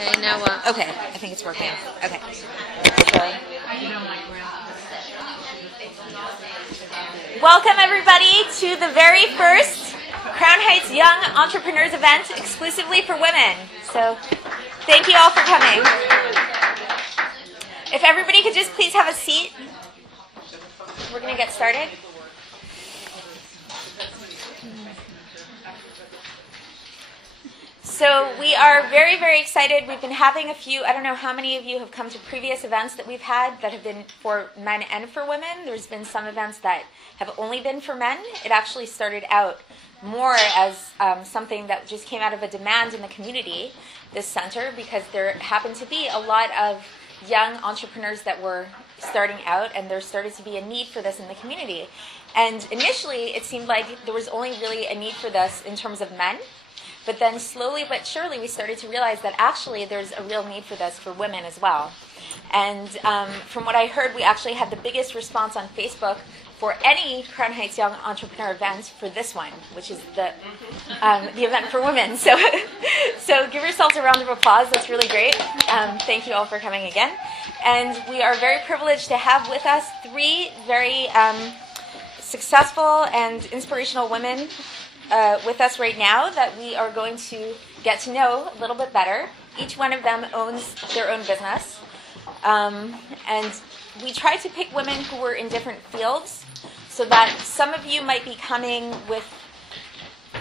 Okay, now what? Okay, I think it's working. Okay. Welcome everybody to the very first Crown Heights Young Entrepreneurs event exclusively for women. So thank you all for coming. If everybody could just please have a seat. We're going to get started. So we are very, very excited. We've been having a few, I don't know how many of you have come to previous events that we've had that have been for men and for women. There's been some events that have only been for men. It actually started out more as something that just came out of a demand in the community, this center, because there happened to be a lot of young entrepreneurs that were starting out, and there started to be a need for this in the community. And initially, it seemed like there was only really a need for this in terms of men. But then slowly but surely, we started to realize that actually there's a real need for this for women as well. And from what I heard, we actually had the biggest response on Facebook for any Crown Heights Young Entrepreneur event for this one, which is the event for women. So give yourselves a round of applause. That's really great. Thank you all for coming again. And we are very privileged to have with us three very successful and inspirational women with us right now that we are going to get to know a little bit better. Each one of them owns their own business. And we try to pick women who were in different fields so that some of you might be coming with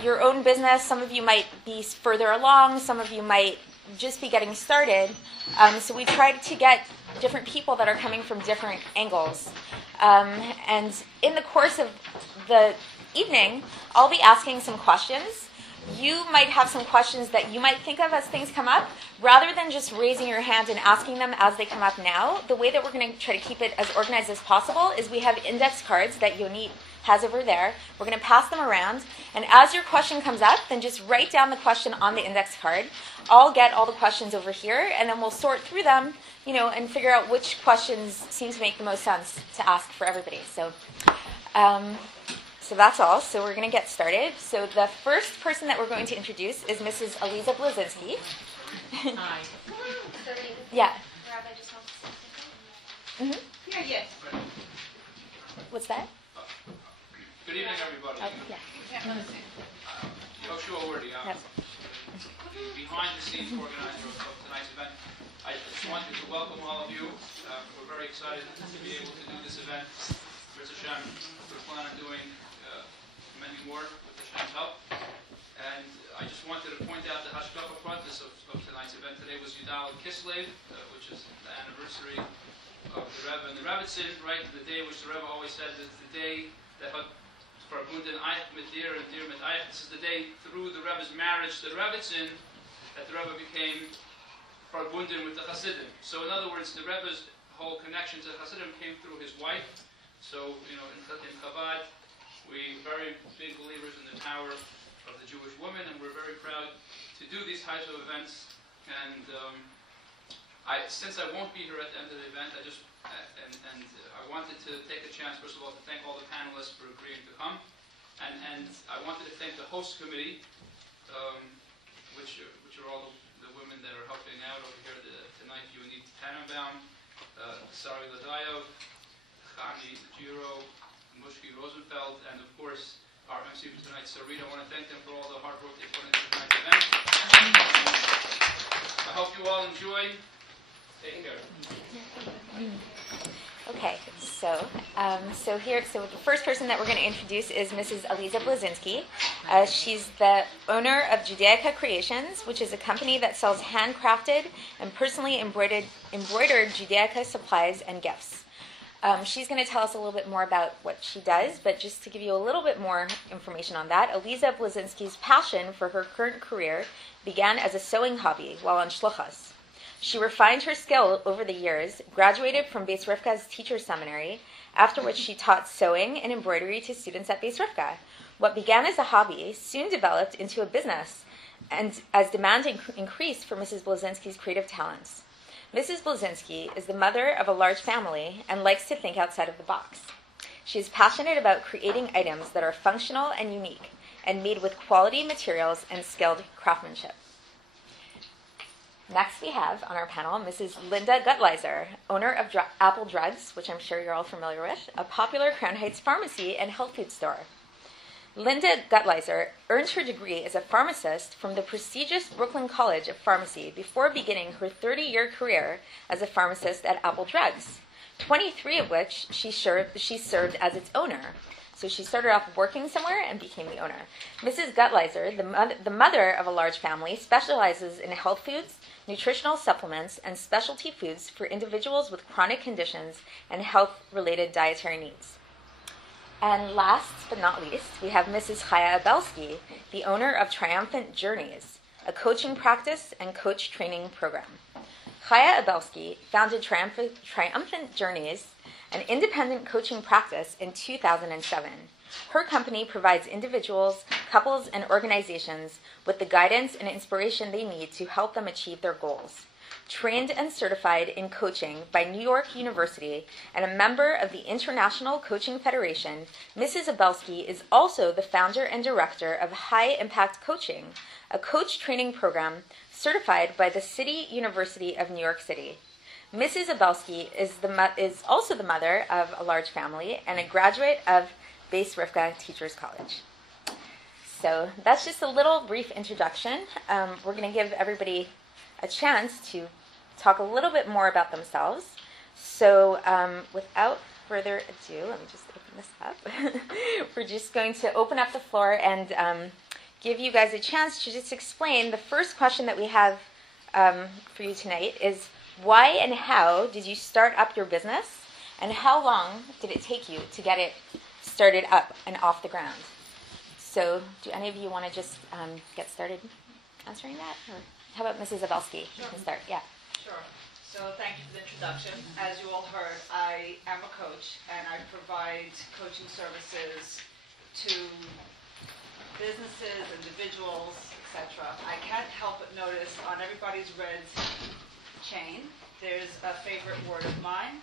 your own business, some of you might be further along, some of you might just be getting started. So we tried to get different people that are coming from different angles. And in the course of the evening, I'll be asking some questions. You might have some questions that you might think of as things come up. Rather than just raising your hand and asking them as they come up now, the way that we're going to try to keep it as organized as possible is we have index cards that Yonit has over there. We're going to pass them around, and as your question comes up, then just write down the question on the index card. I'll get all the questions over here, and then we'll sort through them, and figure out which questions seem to make the most sense to ask for everybody. So that's all. So we're going to get started. So the first person that we're going to introduce is Mrs. Aliza Blizinsky. Hi. Yeah. Rabbi just wants to say something. Mm-hmm. Yes. What's that? Good evening, everybody. Yoshua Wordy, behind the scenes organizer of tonight's event. I just wanted to welcome all of you. We're very excited to be able to do this event. Ritz Hashem, we're planning on doing many more with Hashem's help. And I just wanted to point out the Hashgacha Pratis of tonight's event today was Yudal Kislev, which is the anniversary of the Rebbe. And the Rebbitzin, right, the day which the Rebbe always said is the day that Verbunden Eich mit dir and dir mit Eich. This is the day through the Rebbe's marriage to the Rebbitzin that the Rebbe became Verbunden with the Hasidim. So in other words, the Rebbe's whole connection to the Hasidim came through his wife. So, in Chabad, we're very big believers in the power of the Jewish woman, and we're very proud to do these types of events. And since I won't be here at the end of the event, I wanted to take a chance, first of all, to thank all the panelists for agreeing to come, and I wanted to thank the host committee, which are all the women that are helping out over here tonight. Yonit Tannenbaum, Sari Ladayov, Chani Giro, Mushki Rosenfeld, and of course our MC for tonight, Sarita. I want to thank them for all the hard work they put into tonight's event. I hope you all enjoy. Take care. Okay, so the first person that we're going to introduce is Mrs. Aliza Blizinsky. She's the owner of Judaica Creations, which is a company that sells handcrafted and personally embroidered Judaica supplies and gifts. She's going to tell us a little bit more about what she does, but just to give you a little bit more information on that, Aliza Blizinsky's passion for her current career began as a sewing hobby while on shluchas. She refined her skill over the years, graduated from Beis Rivka's teacher seminary, after which she taught sewing and embroidery to students at Beis Rivka. What began as a hobby soon developed into a business, and as demand increased for Mrs. Blizinsky's creative talents. Mrs. Blizinsky is the mother of a large family and likes to think outside of the box. She is passionate about creating items that are functional and unique, and made with quality materials and skilled craftsmanship. Next we have on our panel Mrs. Linda Gutleizer, owner of Apple Drugs, which I'm sure you're all familiar with, a popular Crown Heights pharmacy and health food store. Linda Gutleizer earned her degree as a pharmacist from the prestigious Brooklyn College of Pharmacy before beginning her 30-year career as a pharmacist at Apple Drugs, 23 of which she served as its owner. So she started off working somewhere and became the owner. Mrs. Gutleizer, the mother of a large family, specializes in health foods, nutritional supplements, and specialty foods for individuals with chronic conditions and health-related dietary needs. And last but not least, we have Mrs. Chaya Abelsky, the owner of Triumphant Journeys, a coaching practice and coach training program. Chaya Abelsky founded Triumphant Journeys, an independent coaching practice, in 2007. Her company provides individuals, couples, and organizations with the guidance and inspiration they need to help them achieve their goals. Trained and certified in coaching by New York University and a member of the International Coaching Federation, Mrs. Abelsky is also the founder and director of High Impact Coaching, a coach training program certified by the City University of New York City. Mrs. Abelsky is also the mother of a large family and a graduate of Beis Rivka Teachers College. So that's just a little brief introduction. We're going to give everybody a chance to talk a little bit more about themselves. So without further ado, let me just open this up. We're just going to open up the floor and give you guys a chance to just explain. The first question that we have for you tonight is, why and how did you start up your business, and how long did it take you to get it started up and off the ground? So do any of you want to just get started answering that? Or how about Mrs. Abelsky? Sure. You can start. Yeah. Sure. So thank you for the introduction. As you all heard, I am a coach, and I provide coaching services to businesses, individuals, etc. I can't help but notice on everybody's red chain, there's a favorite word of mine: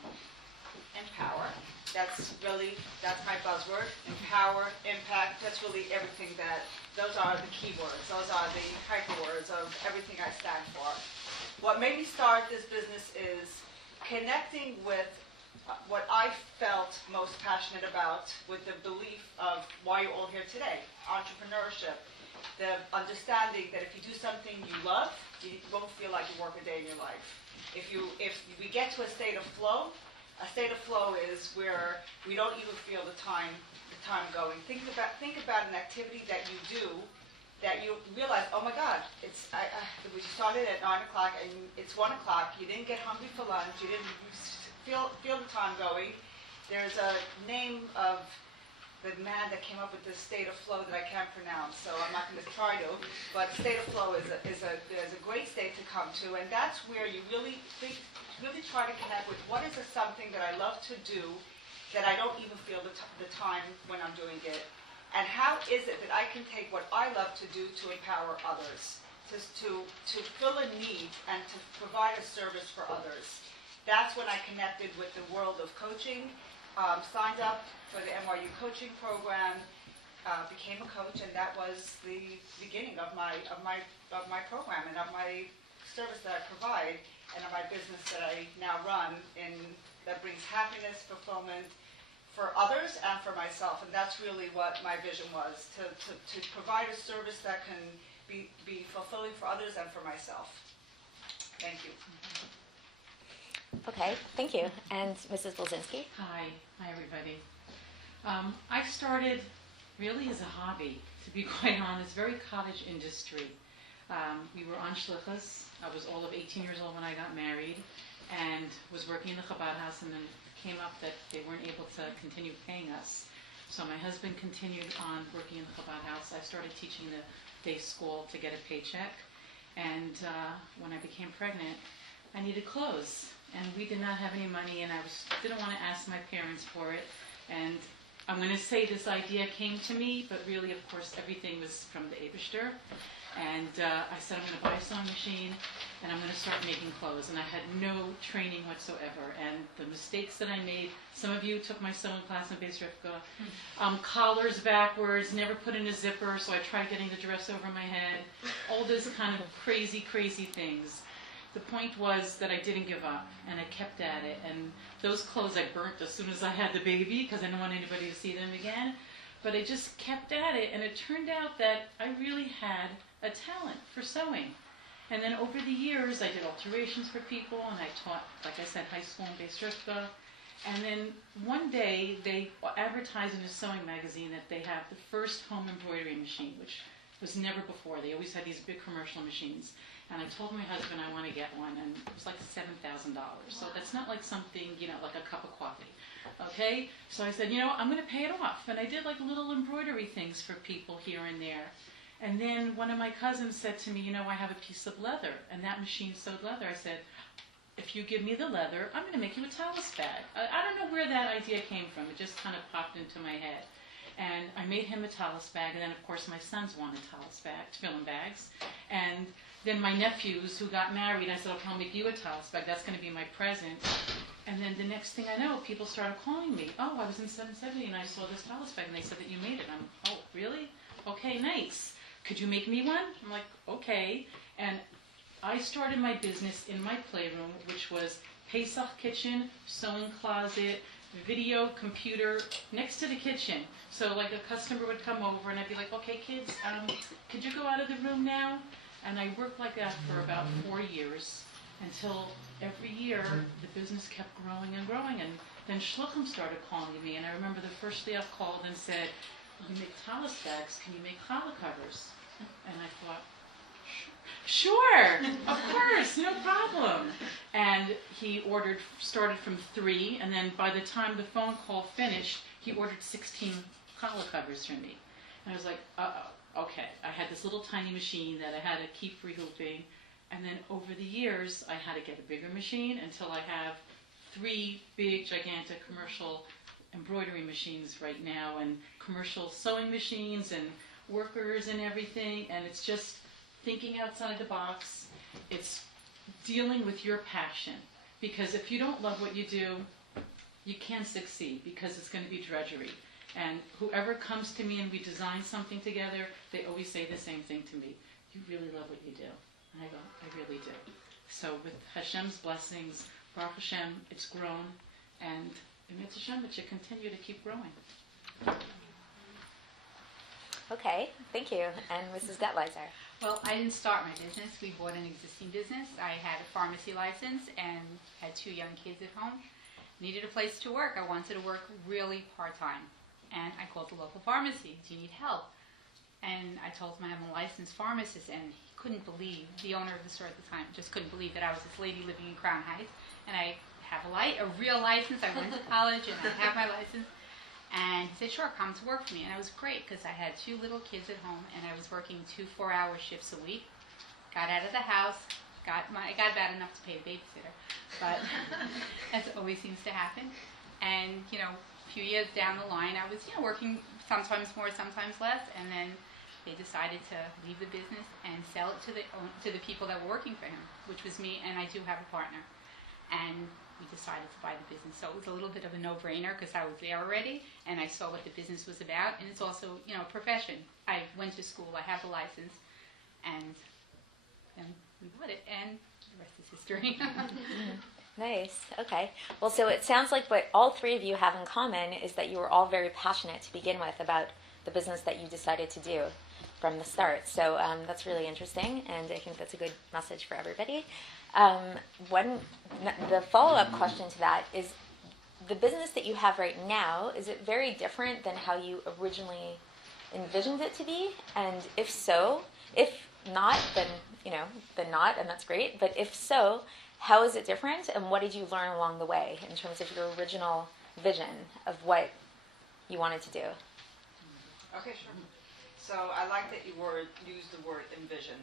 empower. That's my buzzword. Empower, impact, that's really everything those are the key words. Those are the hyper words of everything I stand for. What made me start this business is connecting with what I felt most passionate about, with the belief of why you're all here today: entrepreneurship. The understanding that if you do something you love, you won't feel like you work a day in your life. If we get to a state of flow is where we don't even feel the time going. Think about an activity that you do that you realize, oh my God, we started at 9 o'clock and it's 1 o'clock. You didn't get hungry for lunch. You didn't feel the time going. There's a name of the man that came up with this state of flow that I can't pronounce, so I'm not going to try to. But state of flow is a great state to come to, and that's where you really try to connect with what is something that I love to do that I don't even feel the time when I'm doing it, and how is it that I can take what I love to do to empower others, to fill a need and to provide a service for others. That's when I connected with the world of coaching. Signed up for the NYU coaching program, became a coach, and that was the beginning of my program and of my service that I provide, and of my business that I now run that brings happiness, fulfillment for others and for myself. And that's really what my vision was, to provide a service that can be fulfilling for others and for myself. Thank you. Okay, thank you. And Mrs. Blizinsky? Hi everybody. I started really as a hobby, to be quite honest, very cottage industry. We were on shlichus. I was all of 18 years old when I got married and was working in the Chabad house, and then it came up that they weren't able to continue paying us. So my husband continued on working in the Chabad house. I started teaching the day school to get a paycheck, and when I became pregnant, I needed clothes. And we did not have any money, and I didn't want to ask my parents for it. And I'm going to say this idea came to me, but really, of course, everything was from the Eibishter. And I said, I'm going to buy a sewing machine, and I'm going to start making clothes. And I had no training whatsoever. And the mistakes that I made, some of you took my sewing class in Beis Rivka, collars backwards, never put in a zipper, so I tried getting the dress over my head, all those kind of crazy, crazy things. the point was that I didn't give up, and I kept at it. And those clothes I burnt as soon as I had the baby because I didn't want anybody to see them again. But I just kept at it, and it turned out that I really had a talent for sewing. And then over the years, I did alterations for people, and I taught, like I said, high school in Beis. And then one day, they advertised in a sewing magazine that they have the first home embroidery machine, which was never before. They always had these big commercial machines. And I told my husband I want to get one, and it was like $7,000. So that's not like something, like a cup of coffee. Okay? So I said, I'm going to pay it off. And I did like little embroidery things for people here and there. And then one of my cousins said to me, I have a piece of leather, and that machine sewed leather. I said, if you give me the leather, I'm going to make you a tallis bag. I don't know where that idea came from. It just kind of popped into my head. And I made him a tallis bag, and then, of course, my sons wanted tallis bags, fill-in bags. And then my nephews who got married, I said, okay, I'll make you a tallis bag. That's going to be my present. And then the next thing I know, people started calling me. Oh, I was in 770, and I saw this tallis bag, and they said that you made it. Oh, really? Okay, nice. Could you make me one? I'm like, okay. And I started my business in my playroom, which was Pesach kitchen, sewing closet, video, computer, next to the kitchen. So like a customer would come over and I'd be like, okay kids, could you go out of the room now? And I worked like that for about 4 years until every year the business kept growing and growing. And then Shluchim started calling me, and I remember the first day I called and said, you make tallis bags, can you make challah covers? And I thought, sure, of course, no problem. And he started from 3, and then by the time the phone call finished, he ordered 16 challah covers from me. And I was like, okay. I had this little tiny machine that I had to keep rehooping, and then over the years, I had to get a bigger machine until I have 3 big, gigantic commercial embroidery machines right now, and commercial sewing machines, and workers and everything, and it's just thinking outside the box. It's dealing with your passion, because if you don't love what you do, you can't succeed, because it's going to be drudgery. And whoever comes to me and we design something together, they always say the same thing to me. You really love what you do. And I go, I really do. So with Hashem's blessings, Baruch Hashem, it's grown, and Mitzvah Hashem, it should continue to keep growing. Okay, thank you. And Mrs. Gutleizer. Well, I didn't start my business. We bought an existing business. I had a pharmacy license and had 2 young kids at home. Needed a place to work. I wanted to work really part-time. And I called the local pharmacy. Do you need help? And I told him I'm a licensed pharmacist, and he couldn't believe, the owner of the store at the time, just couldn't believe that I was this lady living in Crown Heights, and I have a real license. I went to college, and I have my license. And he said, sure, come to work for me. And it was great, because I had 2 little kids at home, and I was working 2 4-hour shifts a week. Got out of the house, I got about enough to pay the babysitter, but as always seems to happen. And, a few years down the line, I was, working sometimes more, sometimes less, and then they decided to leave the business and sell it to the people that were working for him, which was me, and I do have a partner. And we decided to buy the business. So it was a little bit of a no-brainer, because I was there already, and I saw what the business was about, and it's also, a profession. I went to school, I have the license, and then we bought it, and the rest is history. Nice. Okay. Well, so it sounds like what all 3 of you have in common is that you were all very passionate to begin with about the business that you decided to do from the start. So that's really interesting, and I think that's a good message for everybody. The follow-up question to that is, the business that you have right now, is it very different than how you originally envisioned it to be? And if so, if not, then then not, and that's great. But if so, how is it different, and what did you learn along the way in terms of your original vision of what you wanted to do? Okay, sure. So I like that you used the word envision.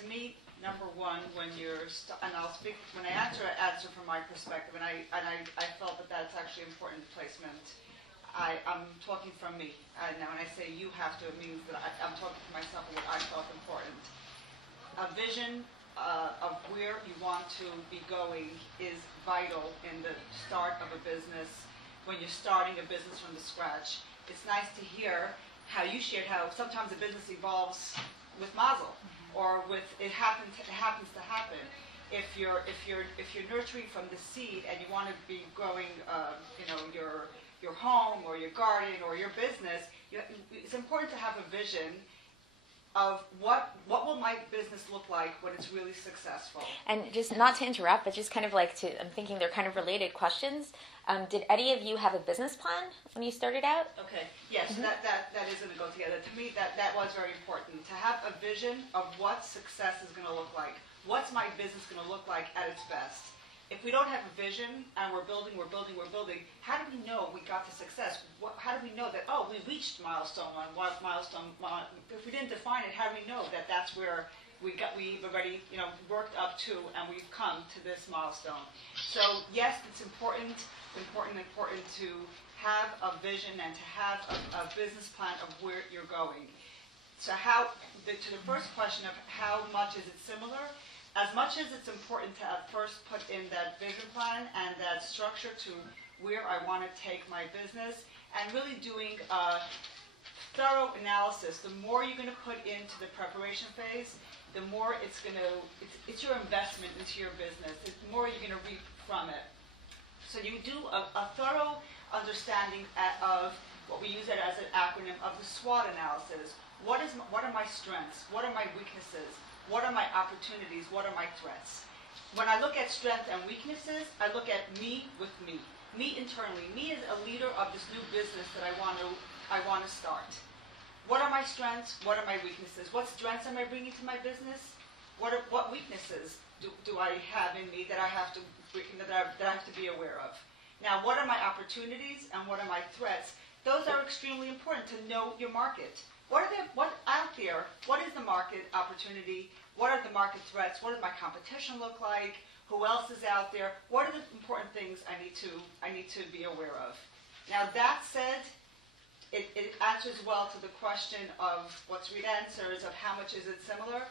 To me, number one, when and I'll speak when I answer from my perspective, and I felt that that's actually important placement. I'm talking from me. Now, when I say you have to, it means that I'm talking to myself and what I felt important. A vision of where you want to be going is vital in the start of a business. When you're starting a business from the scratch, it's nice to hear how you shared how sometimes a business evolves with mazel, or with it happens to happen. if you're nurturing from the seed and you want to be growing, your home or your garden or your business, it's important to have a vision of what will my business look like when it's really successful. And just not to interrupt, but just kind of like I'm thinking they're kind of related questions. Did any of you have a business plan when you started out? Okay, yes, that is going to go together. To me, that was very important, to have a vision of what success is going to look like. What's my business going to look like at its best? If we don't have a vision and we're building, how do we know we got to success? How do we know that, we reached milestone one? If we didn't define it, how do we know that that's where we've already worked up to and we've come to this milestone? So yes, it's important to have a vision and to have a business plan of where you're going. So to the first question of how much is it similar, as much as it's important to first put in that vision plan and that structure to where I want to take my business, and really doing a thorough analysis, the more you're going to put into the preparation phase, the more it's your investment into your business, the more you're going to reap from it. So you do a thorough understanding of what we use it as an acronym of the SWOT analysis. What are my strengths? What are my weaknesses? What are my opportunities? What are my threats? When I look at strengths and weaknesses, I look at me with me. Me internally. Me as a leader of this new business that I want to start. What are my strengths? What are my weaknesses? What strengths am I bringing to my business? What weaknesses do I have in me that I have to be aware of? Now, what are my opportunities and what are my threats? Those are extremely important to know your market. What out there? What is the market opportunity? What are the market threats? What does my competition look like? Who else is out there? What are the important things I need to be aware of? Now that said, it answers well to the question of what Rita answers of how much is it similar.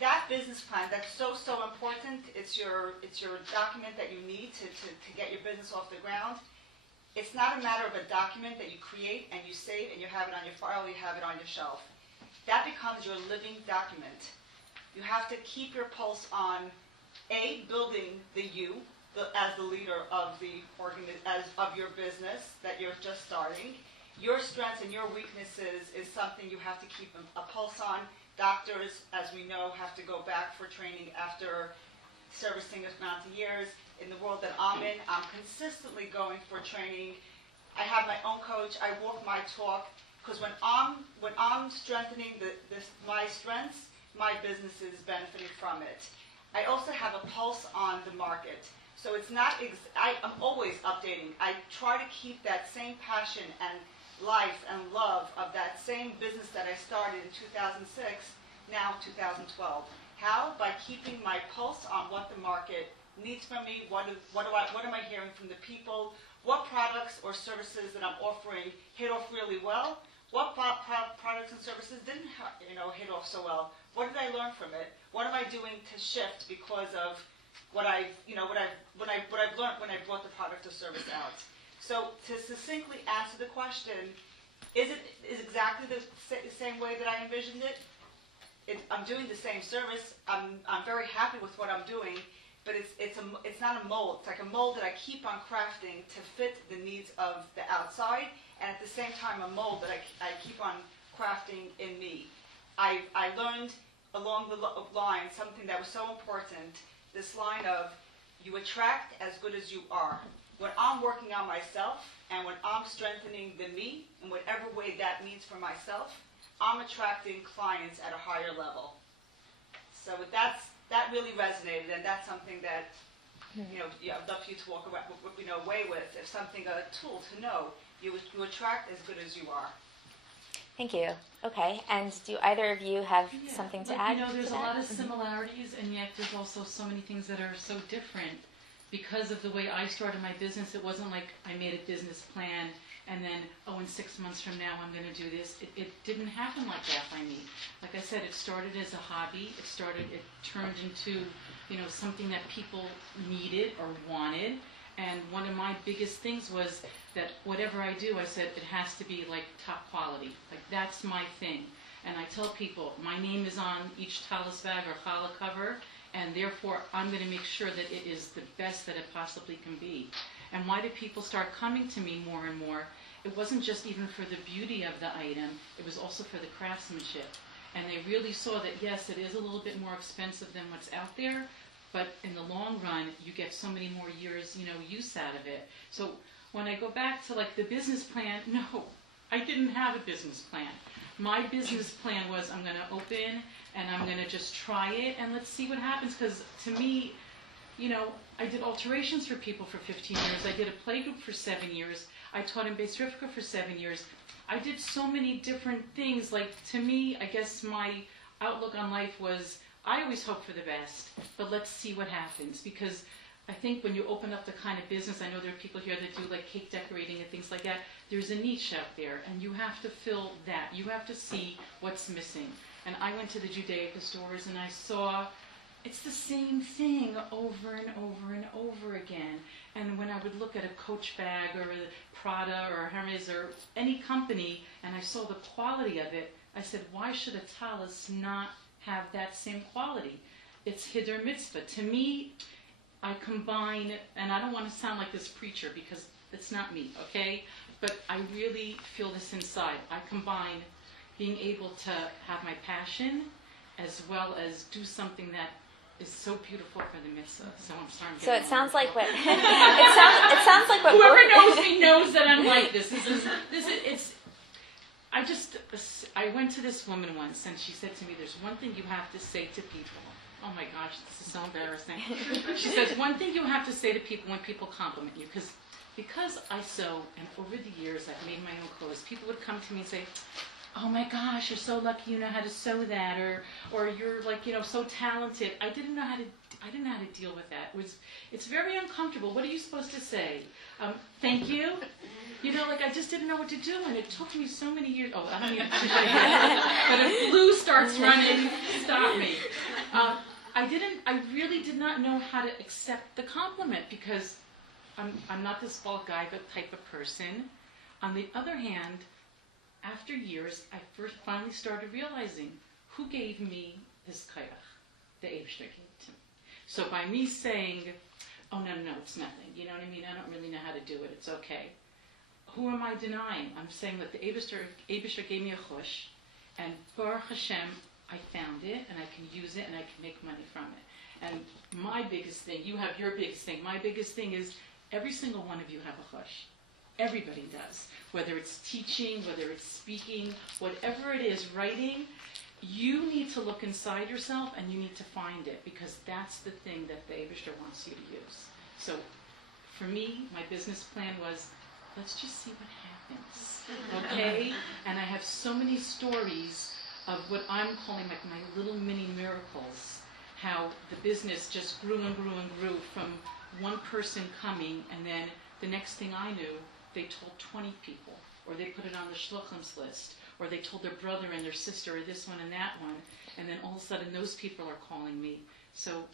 That business plan, that's so important. It's your document that you need to get your business off the ground. It's not a matter of a document that you create and you save and you have it on your file, you have it on your shelf. That becomes your living document. You have to keep your pulse on building as the leader of of your business that you're just starting. Your strengths and your weaknesses is something you have to keep a pulse on. Doctors, as we know, have to go back for training after servicing amount of years. In the world that I'm in, I'm consistently going for training. I have my own coach. I walk my talk because when I'm strengthening my strengths, my business is benefiting from it. I also have a pulse on the market. So it's not. I'm always updating. I try to keep that same passion and life and love of that same business that I started in 2006, now 2012. How? By keeping my pulse on what the market needs from me. What am I hearing from the people? What products or services that I'm offering hit off really well? What products and services didn't hit off so well? What did I learn from it? What am I doing to shift because of what I've learned when I brought the product or service out? So to succinctly answer the question, is exactly the same way that I envisioned it? I'm doing the same service. I'm very happy with what I'm doing. But it's not a mold. It's like a mold that I keep on crafting to fit the needs of the outside, and at the same time a mold that I keep on crafting in me. I learned along the line something that was so important, this line of, you attract as good as you are. When I'm working on myself, and when I'm strengthening the me, in whatever way that means for myself, I'm attracting clients at a higher level. So that really resonated, and that's something that I'd love for you to walk away with. It's something, a tool to know you attract as good as you are. Thank you. Okay, and do either of you have something to add? There's a lot of similarities, and yet there's also so many things that are so different. Because of the way I started my business, it wasn't like I made a business plan and then, in 6 months from now I'm going to do this. It didn't happen like that by me. Like I said, it started as a hobby. It turned into, something that people needed or wanted. And one of my biggest things was that whatever I do, I said it has to be like top quality. Like that's my thing. And I tell people, my name is on each talis bag or challah cover, and therefore I'm going to make sure that it is the best that it possibly can be. And why did people start coming to me more and more? It wasn't just even for the beauty of the item, it was also for the craftsmanship. And they really saw that, yes, it is a little bit more expensive than what's out there, but in the long run, you get so many more years, use out of it. So when I go back to like the business plan, no, I didn't have a business plan. My business plan was I'm going to open and I'm going to just try it and let's see what happens. Because to me, I did alterations for people for 15 years. I did a playgroup for 7 years. I taught in Beis Rivka for 7 years. I did so many different things. Like, to me, I guess my outlook on life was, I always hope for the best, but let's see what happens. Because I think when you open up the kind of business, I know there are people here that do like cake decorating and things like that, there's a niche out there, and you have to fill that. You have to see what's missing. And I went to the Judaica stores and I saw it's the same thing over and over and over again. And when I would look at a Coach bag or a Prada or Hermes or any company, and I saw the quality of it, I said, why should a tallis not have that same quality? It's Hiddur Mitzvah. To me, I combine, and I don't want to sound like this preacher because it's not me, okay? But I really feel this inside. I combine being able to have my passion as well as do something that is so beautiful for the mitzvah. So I'm sorry. So it sounds like what it sounds like what whoever knows me knows that I'm like this. I went to this woman once and she said to me, "There's one thing you have to say to people." Oh my gosh, this is so embarrassing. She says, "One thing you have to say to people when people compliment you, because I sew, and over the years I've made my own clothes. People would come to me and say, 'Oh my gosh, you're so lucky you know how to sew that,' or you're like, so talented." I didn't know how to deal with that. It's very uncomfortable. What are you supposed to say? Thank you? I just didn't know what to do, and it took me so many years. Oh, I don't even but if Blue starts running, stop me. I really did not know how to accept the compliment because I'm not this bulk guy, but type of person. On the other hand, after years, I finally started realizing who gave me this koyach. The Eibishter gave it to me. So by me saying, "Oh, no, it's nothing," you know what I mean? I don't really know how to do it. It's okay. Who am I denying? I'm saying that the Eibishter gave me a chush, and Baruch Hashem, I found it, and I can use it, and I can make money from it. And my biggest thing, you have your biggest thing. My biggest thing is every single one of you have a chush. Everybody does. Whether it's teaching, whether it's speaking, whatever it is, writing, you need to look inside yourself and you need to find it because that's the thing that the Eibishter wants you to use. So for me, my business plan was, let's just see what happens, okay? And I have so many stories of what I'm calling like my little mini miracles, how the business just grew and grew and grew from one person coming, and then the next thing I knew, they told 20 people, or they put it on the shluchim's list, or they told their brother and their sister, or this one and that one, and then all of a sudden those people are calling me. So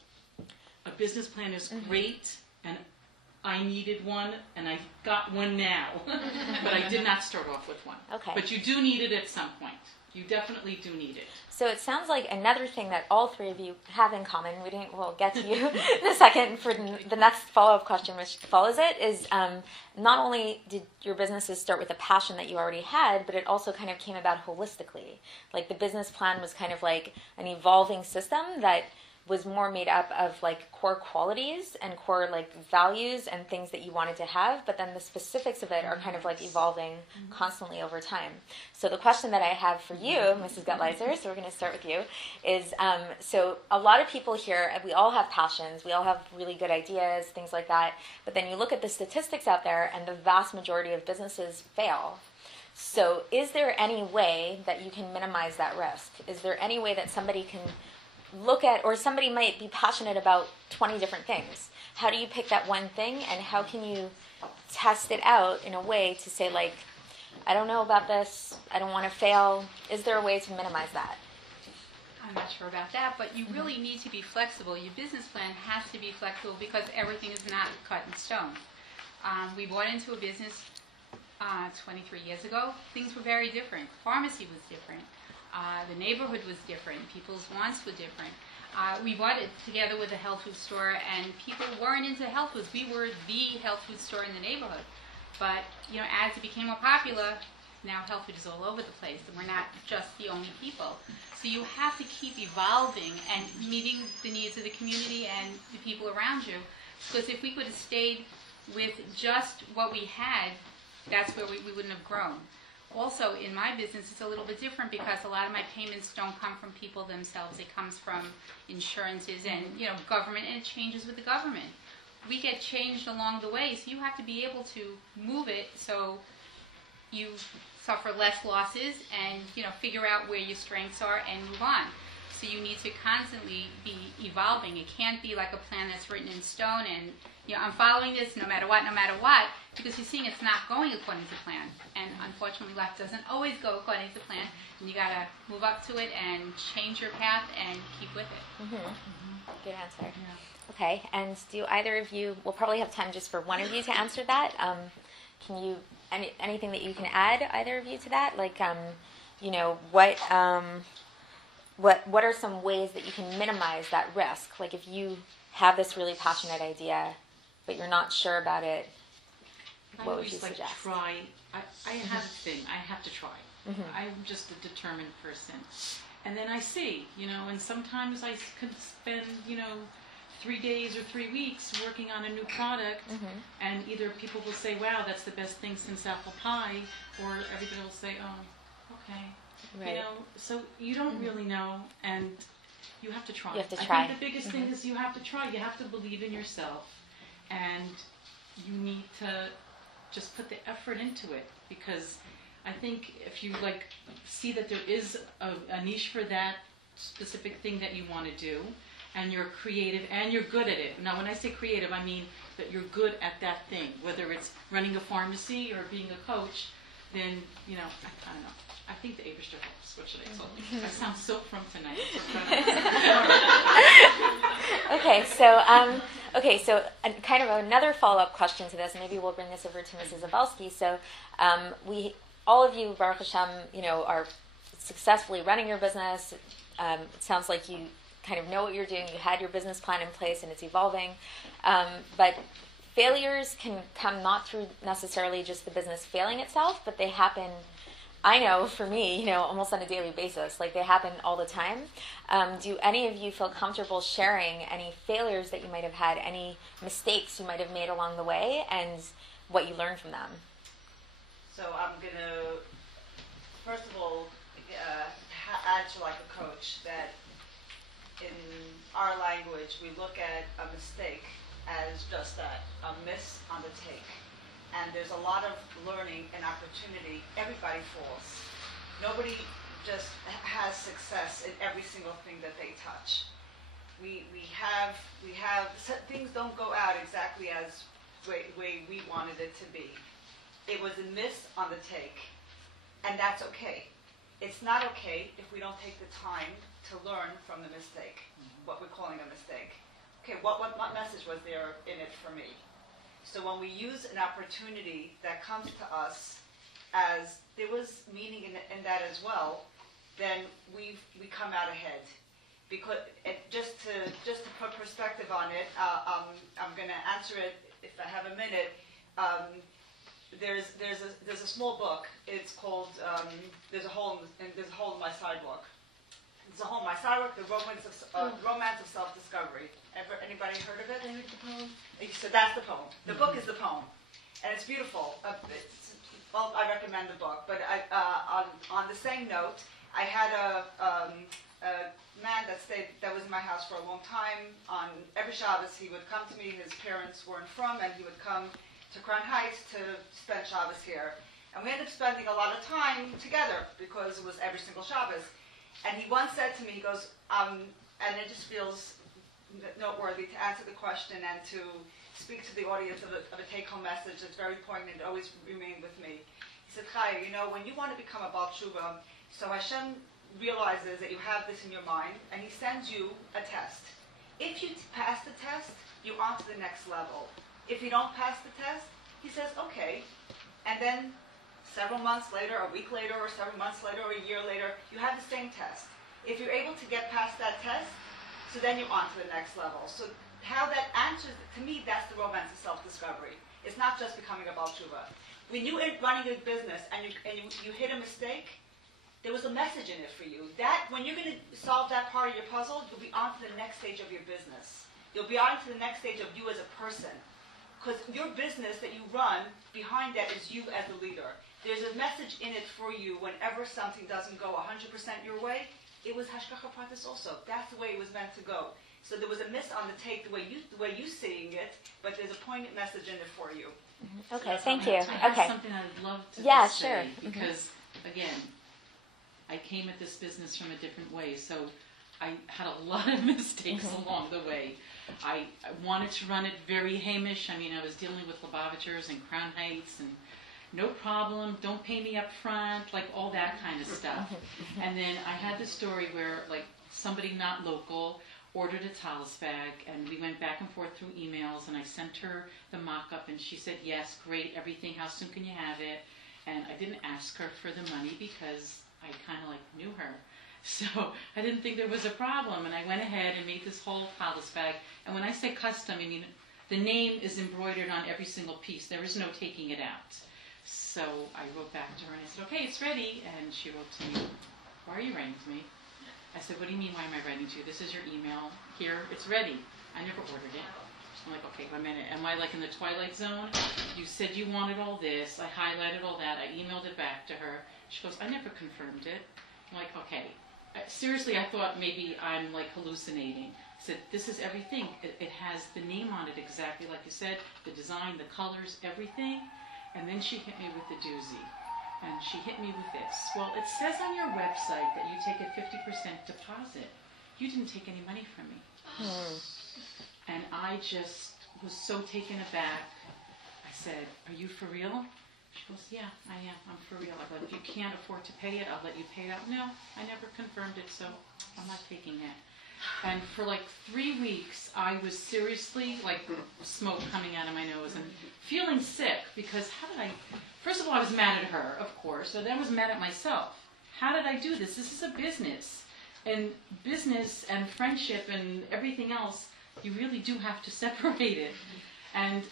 a business plan is great, and I needed one, and I got one now, but I did not start off with one. Okay. But you do need it at some point. You definitely do need it. So it sounds like another thing that all three of you have in common, we'll get to you in a second for the next follow-up question which follows it, is not only did your businesses start with a passion that you already had, but it also kind of came about holistically. Like the business plan was kind of like an evolving system that was more made up of like core qualities and core like values and things that you wanted to have, but then the specifics of it are kind of like evolving constantly over time. So the question that I have for you, Mrs. Gutleizer, so we're going to start with you, is so a lot of people here, we all have passions, we all have really good ideas, things like that, but then you look at the statistics out there and the vast majority of businesses fail. So is there any way that you can minimize that risk? Is there any way that somebody can look at, or somebody might be passionate about 20 different things. How do you pick that one thing, and how can you test it out in a way to say, like, I don't know about this, I don't want to fail. Is there a way to minimize that? I'm not sure about that, but you really need to be flexible. Your business plan has to be flexible because everything is not cut in stone. We bought into a business 23 years ago. Things were very different. Pharmacy was different. The neighborhood was different. People's wants were different. We bought it together with a health food store, and people weren't into health foods. We were the health food store in the neighborhood. But, as it became more popular, now health food is all over the place, and we're not just the only people. So you have to keep evolving and meeting the needs of the community and the people around you. Because if we would have stayed with just what we had, that's where we wouldn't have grown. Also, in my business, it's a little bit different because a lot of my payments don't come from people themselves. It comes from insurances and, government, and it changes with the government. We get changed along the way, so you have to be able to move it so you suffer less losses and, figure out where your strengths are and move on. So you need to constantly be evolving. It can't be like a plan that's written in stone and, I'm following this no matter what, because you're seeing it's not going according to plan. And unfortunately, life doesn't always go according to plan. And you got to move up to it and change your path and keep with it. Good answer. Yeah. Okay, and do either of you, we'll probably have time just for one of you to answer that. Can you, anything that you can add, either of you, to that? Like, what are some ways that you can minimize that risk? Like, if you have this really passionate idea, but you're not sure about it, what would you suggest? Try. I have a thing. I have to try. I'm just a determined person. And then I see, and sometimes I could spend, 3 days or 3 weeks working on a new product, and either people will say, wow, that's the best thing since apple pie, or everybody will say, oh, okay. Right. So you don't really know, and you have to try. You have to try. I think the biggest thing is you have to try. You have to believe in yourself, and you need to just put the effort into it, because I think if you see that there is a niche for that specific thing that you want to do, and you're creative and you're good at it. Now, when I say creative, I mean that you're good at that thing, whether it's running a pharmacy or being a coach, then, I don't know. I think the Abishter helps. What should I tell you? I sound so from tonight. Okay, so kind of another follow-up question to this, maybe we'll bring this over to Mrs. Abelsky. So all of you, Baruch Hashem, are successfully running your business. It sounds like you kind of know what you're doing. You had your business plan in place and it's evolving. But failures can come not through necessarily just the business failing itself, but they happen, I know for me, almost on a daily basis. Like, they happen all the time. Do any of you feel comfortable sharing any failures that you might have had, any mistakes you might have made along the way, and what you learned from them? So I'm going to, first of all, add to like a coach that in our language, we look at a mistake as just that, a miss on the take. And there's a lot of learning and opportunity. Everybody falls. Nobody just has success in every single thing that they touch. We have things don't go out exactly as way we wanted it to be. It was a miss on the take, and that's okay. It's not okay if we don't take the time to learn from the mistake, what we're calling a mistake. Okay, what message was there in it for me? So when we use an opportunity that comes to us as there was meaning in that as well, then we come out ahead. Because just to put perspective on it, I'm going to answer it if I have a minute. There's a small book. It's called There's a Hole in My Sidewalk. There's a hole in my sidewalk. The Romance of Self-Discovery. Anybody heard of it? I read the poem. So that's the poem. The book is the poem, and it's beautiful. I recommend the book. But on the same note, I had a man that was in my house for a long time. On every Shabbos, he would come to me. His parents weren't from, and he would come to Crown Heights to spend Shabbos here. And we ended up spending a lot of time together because it was every single Shabbos. And he once said to me, he goes, and it just feels noteworthy to answer the question and to speak to the audience of a take-home message that's very poignant, always remained with me. He said, Chaya, when you want to become a Baal Tshuva, so Hashem realizes that you have this in your mind, and he sends you a test. If you pass the test, you're on to the next level. If you don't pass the test, he says, okay. And then several months later, a week later, or several months later, or a year later, you have the same test. If you're able to get past that test, So then you're on to the next level. So how that answers, to me, that's the romance of self-discovery. It's not just becoming a Baal Tshuva. When you are running a business and you hit a mistake, there was a message in it for you. That, when you're going to solve that part of your puzzle, you'll be on to the next stage of your business. You'll be on to the next stage of you as a person. Because your business that you run, behind that is you as a leader. There's a message in it for you whenever something doesn't go 100% your way. It was Hashgacha Pratis also. That's the way it was meant to go. So there was a miss on the take, the way you seeing it, but there's a poignant message in it for you. Okay, thank you. I have Okay. something I'd love to Yeah, say, sure. because, again, I came at this business from a different way, so I had a lot of mistakes along the way. I wanted to run it very Hamish. I mean, I was dealing with Lubavitchers and Crown Heights and no problem, don't pay me up front, like all that kind of stuff. And then I had the story where, like, somebody not local ordered a talis bag, and we went back and forth through emails, and I sent her the mock-up, and she said, yes, great, everything, how soon can you have it? And I didn't ask her for the money because I kind of, like, knew her. So I didn't think there was a problem, and I went ahead and made this whole talis bag. And when I say custom, I mean the name is embroidered on every single piece. There is no taking it out. So I wrote back to her and I said, okay, it's ready. And she wrote to me, why are you writing to me? I said, what do you mean, why am I writing to you? This is your email. Here, it's ready. I never ordered it. I'm like, okay, wait a minute. Am I like in the twilight zone? You said you wanted all this. I highlighted all that. I emailed it back to her. She goes, I never confirmed it. I'm like, okay. Seriously, I thought maybe I'm like hallucinating. I said, this is everything. It has the name on it exactly like you said, the design, the colors, everything. And then she hit me with the doozy. And she hit me with this. Well, it says on your website that you take a 50% deposit. You didn't take any money from me. And I just was so taken aback. I said, are you for real? She goes, yeah, I am. I'm for real. I go, if you can't afford to pay it, I'll let you pay it out. No, I never confirmed it, so I'm not taking it. And for like 3 weeks, I was seriously, like, smoke coming out of my nose and feeling sick because how did I... First of all, I was mad at her, of course, so then I was mad at myself. How did I do this? This is a business. And business and friendship and everything else, you really do have to separate it. And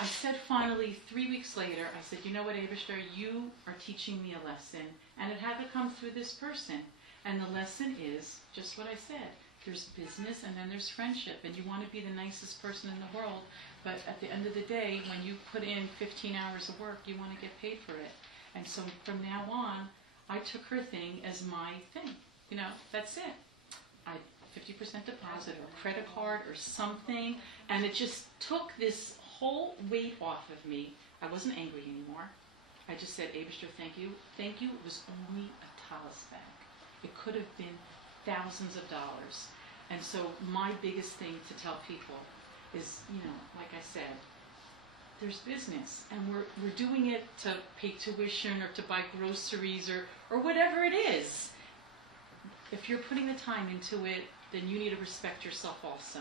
I said finally, 3 weeks later, I said, you know what, Abishter, you are teaching me a lesson, and it had to come through this person. And the lesson is just what I said. There's business and then there's friendship, and you want to be the nicest person in the world, but at the end of the day, when you put in 15 hours of work, you want to get paid for it. And so from now on, I took her thing as my thing. You know, that's it. I 50% deposit or credit card or something, and it just took this whole weight off of me. I wasn't angry anymore. I just said, Abishter, thank you. Thank you. It was only a talis bag. It could have been thousands of dollars. And so my biggest thing to tell people is, you know, like I said, there's business, and we're doing it to pay tuition or to buy groceries or whatever it is. If you're putting the time into it, then you need to respect yourself also.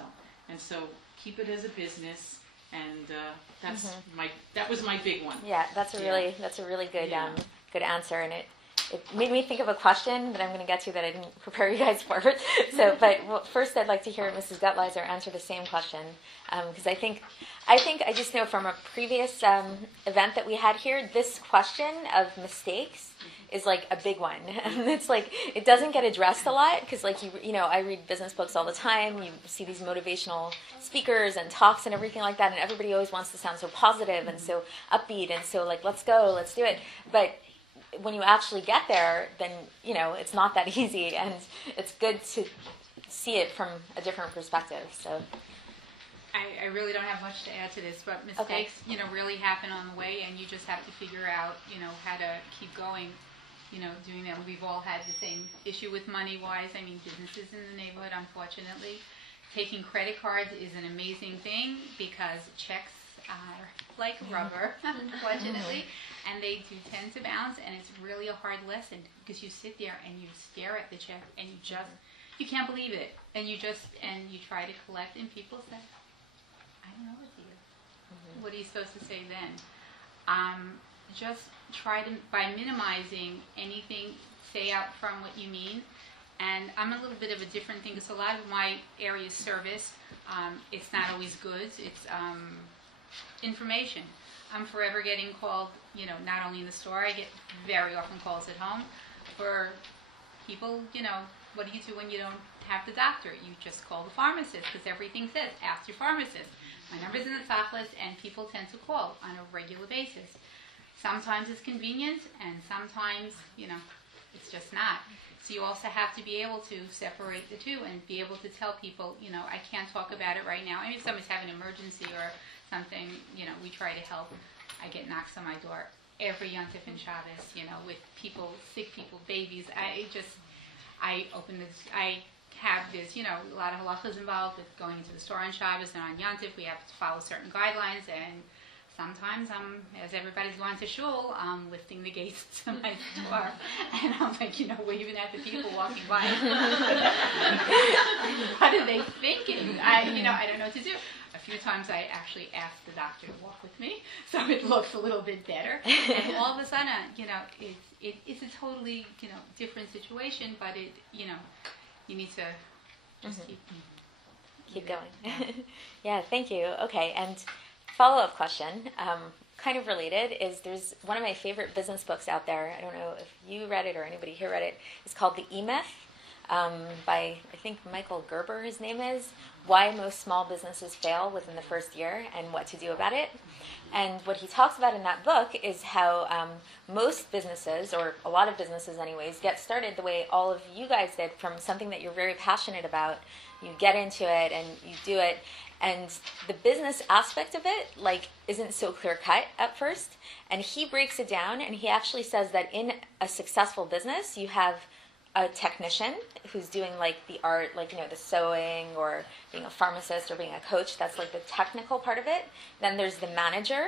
And so keep it as a business, and that was my big one. Yeah, that's a really good good answer, and it made me think of a question that I'm going to get to that I didn't prepare you guys for. But first, I'd like to hear Mrs. Gutleizer answer the same question, because I think I just know from a previous event that we had here, this question of mistakes is like a big one. And it's like it doesn't get addressed a lot because, like you know, I read business books all the time. You see these motivational speakers and talks and everything like that, and everybody always wants to sound so positive and so upbeat and so like let's go, let's do it, but when you actually get there, then, you know, it's not that easy, and it's good to see it from a different perspective. So, I really don't have much to add to this, but mistakes, you know, really happen on the way, and you just have to figure out, you know, how to keep going, you know, doing that. We've all had the same issue with money-wise. I mean, businesses in the neighborhood, unfortunately. Taking credit cards is an amazing thing because checks are like rubber, unfortunately, and they do tend to bounce, and it's really a hard lesson because you sit there and you stare at the check and you can't believe it, and you try to collect, and people say, I don't know what to do. What are you supposed to say then? Just try to, by minimizing anything, say out from what you mean, And I'm a little bit of a different thing, because a lot of my area is service. It's not always goods, it's information. I'm forever getting called, not only in the store, I get very often calls at home for people, what do you do when you don't have the doctor? You just call the pharmacist, because everything says, ask your pharmacist. My number's in the top list, and people tend to call on a regular basis. Sometimes it's convenient, and sometimes, it's just not. So you also have to be able to separate the two and be able to tell people, I can't talk about it right now. I mean, if somebody's having an emergency or something, we try to help. I get knocks on my door every Yontif and Shabbos, with people, sick people, babies. I have this, a lot of halachas involved with going into the store on Shabbos and on Yontif. We have to follow certain guidelines, and sometimes as everybody's going to shul, I'm lifting the gates to my door, and I'm like, waving at the people walking by. What are they thinking? I don't know what to do. A few times I actually asked the doctor to walk with me, so it looks a little bit better. And all of a sudden, it's a totally, different situation, but you need to just keep going. Yeah, thank you. Okay, and follow-up question, kind of related, is there's one of my favorite business books out there. I don't know if you read it or anybody here read it. It's called The E-Myth by, I think, Michael Gerber, his name is, Why Most Small Businesses Fail Within the First Year and What to Do About It. And what he talks about in that book is how most businesses, or a lot of businesses anyways, get started the way all of you guys did, from something that you're very passionate about. You get into it and you do it. And the business aspect of it, isn't so clear-cut at first. And he breaks it down, and he actually says that in a successful business, you have a technician who's doing, the art, the sewing, or being a pharmacist, or being a coach. That's, the technical part of it. Then there's the manager,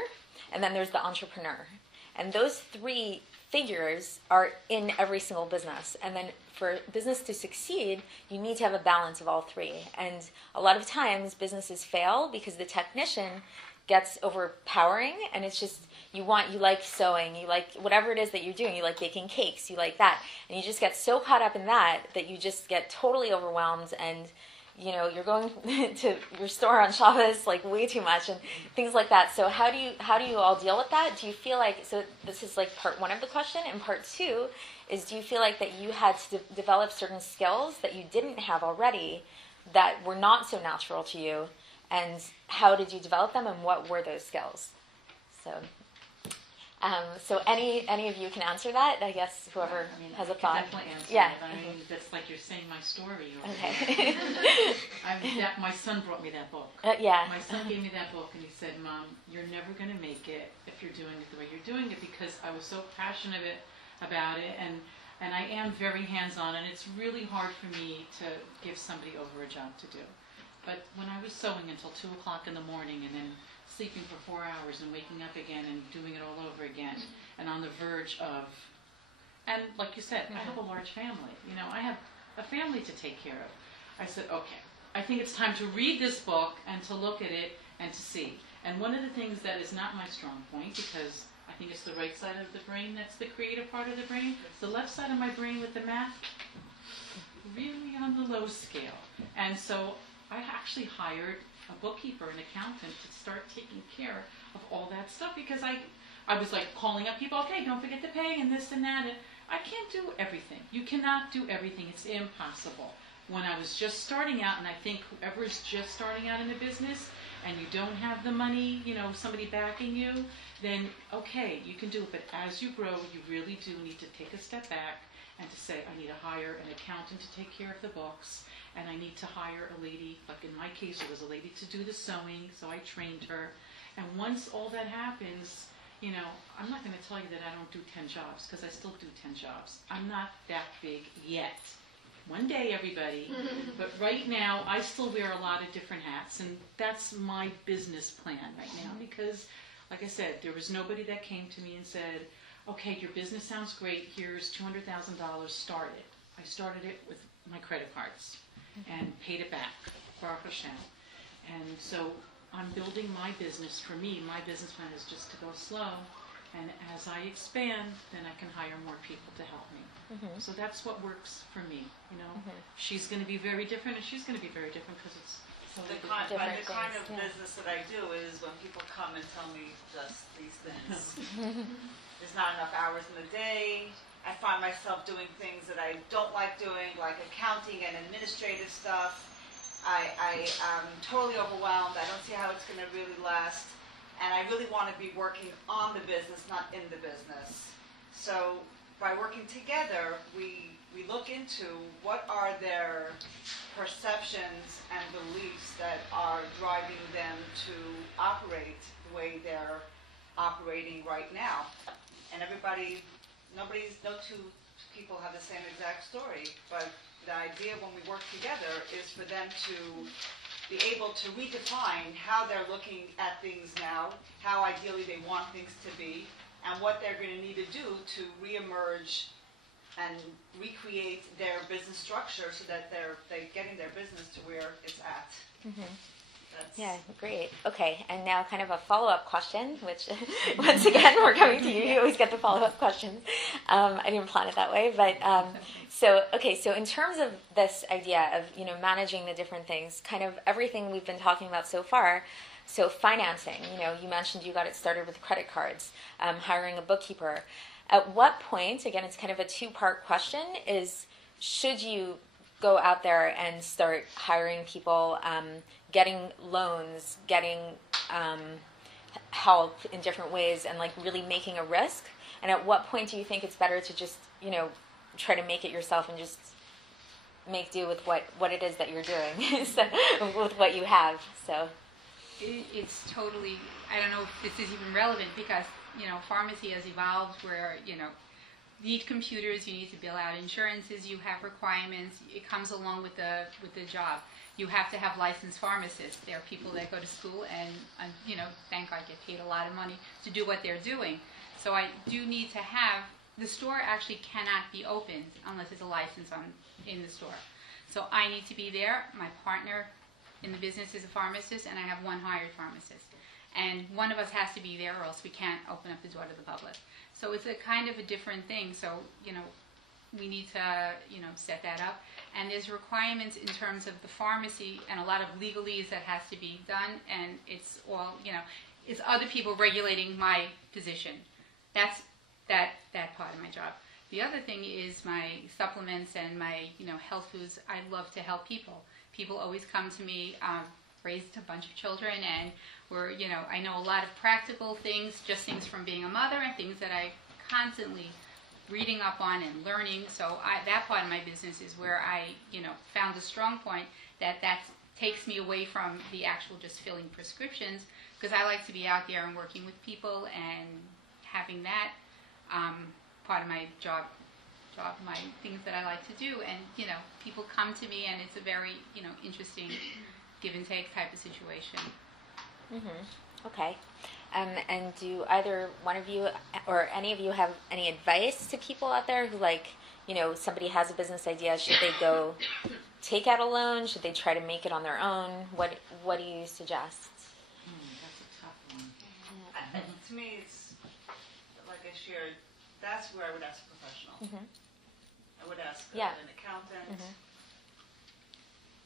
and then there's the entrepreneur. And those three figures are in every single business. And then for business to succeed, you need to have a balance of all three. And a lot of times businesses fail because the technician gets overpowering, and it's just, you like sewing, you like whatever it is that you're doing, you like baking cakes, you like that. And you just get so caught up in that you just get totally overwhelmed, and you're going to your store on Shabbos way too much and things like that. So how do you all deal with that? Do you feel so this is part one of the question, and part two is, do you feel that you had to develop certain skills that you didn't have already that were not so natural to you, and how did you develop them, and what were those skills? So any of you can answer that. I guess whoever has a thought. Definitely answer Yeah. it. That's like you're saying my story. Okay. My son brought me that book. Yeah. My son gave me that book, and he said, "Mom, you're never going to make it if you're doing it the way you're doing it," because I was so passionate about it, and I am very hands-on, and it's really hard for me to give somebody over a job to do. But when I was sewing until 2 o'clock in the morning, and then sleeping for 4 hours and waking up again and doing it all over again, and on the verge of, and like you said, I have a large family. I have a family to take care of. I said, okay, I think it's time to read this book and to look at it and to see. And one of the things that is not my strong point, because I think it's the right side of the brain that's the creative part of the brain, the left side of my brain with the math, really on the low scale. And so I actually hired a bookkeeper, an accountant, to start taking care of all that stuff, because I was calling up people, okay, don't forget to pay, and this and that. And I can't do everything. You cannot do everything. It's impossible. When I was just starting out, and I think whoever's just starting out in a business and you don't have the money, somebody backing you, then okay, you can do it. But as you grow, you really do need to take a step back and to say, I need to hire an accountant to take care of the books, and I need to hire a lady, like in my case, it was a lady to do the sewing, so I trained her. And once all that happens, I'm not going to tell you that I don't do 10 jobs, because I still do 10 jobs. I'm not that big yet. One day, everybody. But right now, I still wear a lot of different hats, and that's my business plan right now, because, like I said, there was nobody that came to me and said, okay, your business sounds great, here's $200,000, start it. I started it with my credit cards and paid it back, Baruch Hashem. And so I'm building my business. For me, my business plan is just to go slow, and as I expand, then I can hire more people to help me. So that's what works for me, you know. She's going to be very different, and she's going to be very different because it's The totally kind, different. but the kind of things, yeah. business that I do is when people come and tell me just these things. There's not enough hours in the day. I find myself doing things that I don't like doing, like accounting and administrative stuff. I'm totally overwhelmed. I don't see how it's going to really last. And I really want to be working on the business, not in the business. So by working together, we look into what are their perceptions and beliefs that are driving them to operate the way they're operating right now. And no two people have the same exact story, but the idea when we work together is for them to be able to redefine how they're looking at things now, how ideally they want things to be, and what they're going to need to do to reemerge and recreate their business structure so that they're getting their business to where it's at. That's Yeah, great. Okay, and now kind of a follow-up question, which once again, we're coming to you. You always get the follow-up questions. I didn't plan it that way, but so in terms of this idea of, you know, managing the different things, kind of everything we've been talking about so far, so financing, you know, you mentioned you got it started with credit cards, hiring a bookkeeper. At what point, again, it's kind of a two-part question, is should you go out there and start hiring people, getting loans, getting help in different ways, and like really making a risk? And at what point do you think it's better to just, you know, try to make it yourself and just make do with what it is that you're doing, so, with what you have? So It's totally, I don't know if this is even relevant because, you know, pharmacy has evolved where, you know, you need computers, you need to bill out insurances, you have requirements, it comes along with the job. You have to have licensed pharmacists. There are people that go to school and you know, thank God, get paid a lot of money to do what they're doing. So I do need to have, the store actually cannot be opened unless there's a license in the store. So I need to be there. My partner in the business is a pharmacist, and I have one hired pharmacist. And one of us has to be there or else we can't open up the door to the public. So it's a kind of a different thing. So, you know, we need to, you know, set that up. And there's requirements in terms of the pharmacy and a lot of legalese that has to be done. And it's all, you know, it's other people regulating my position. That's that part of my job. The other thing is my supplements and my, you know, health foods. I love to help people. People always come to me, raised a bunch of children, and we're, you know, I know a lot of practical things, just things from being a mother and things that I constantly reading up on and learning. So that part of my business is where I, you know, found a strong point that takes me away from the actual just filling prescriptions, because I like to be out there and working with people and having that part of my job, my things that I like to do. And, you know, people come to me and it's a very, you know, interesting give and take type of situation. Okay. And do either one of you or any of you have any advice to people out there who, like, you know, somebody has a business idea? Should they go take out a loan? Should they try to make it on their own? What do you suggest? That's a tough one. To me, it's like I shared. That's where I would ask a professional. I would ask an accountant.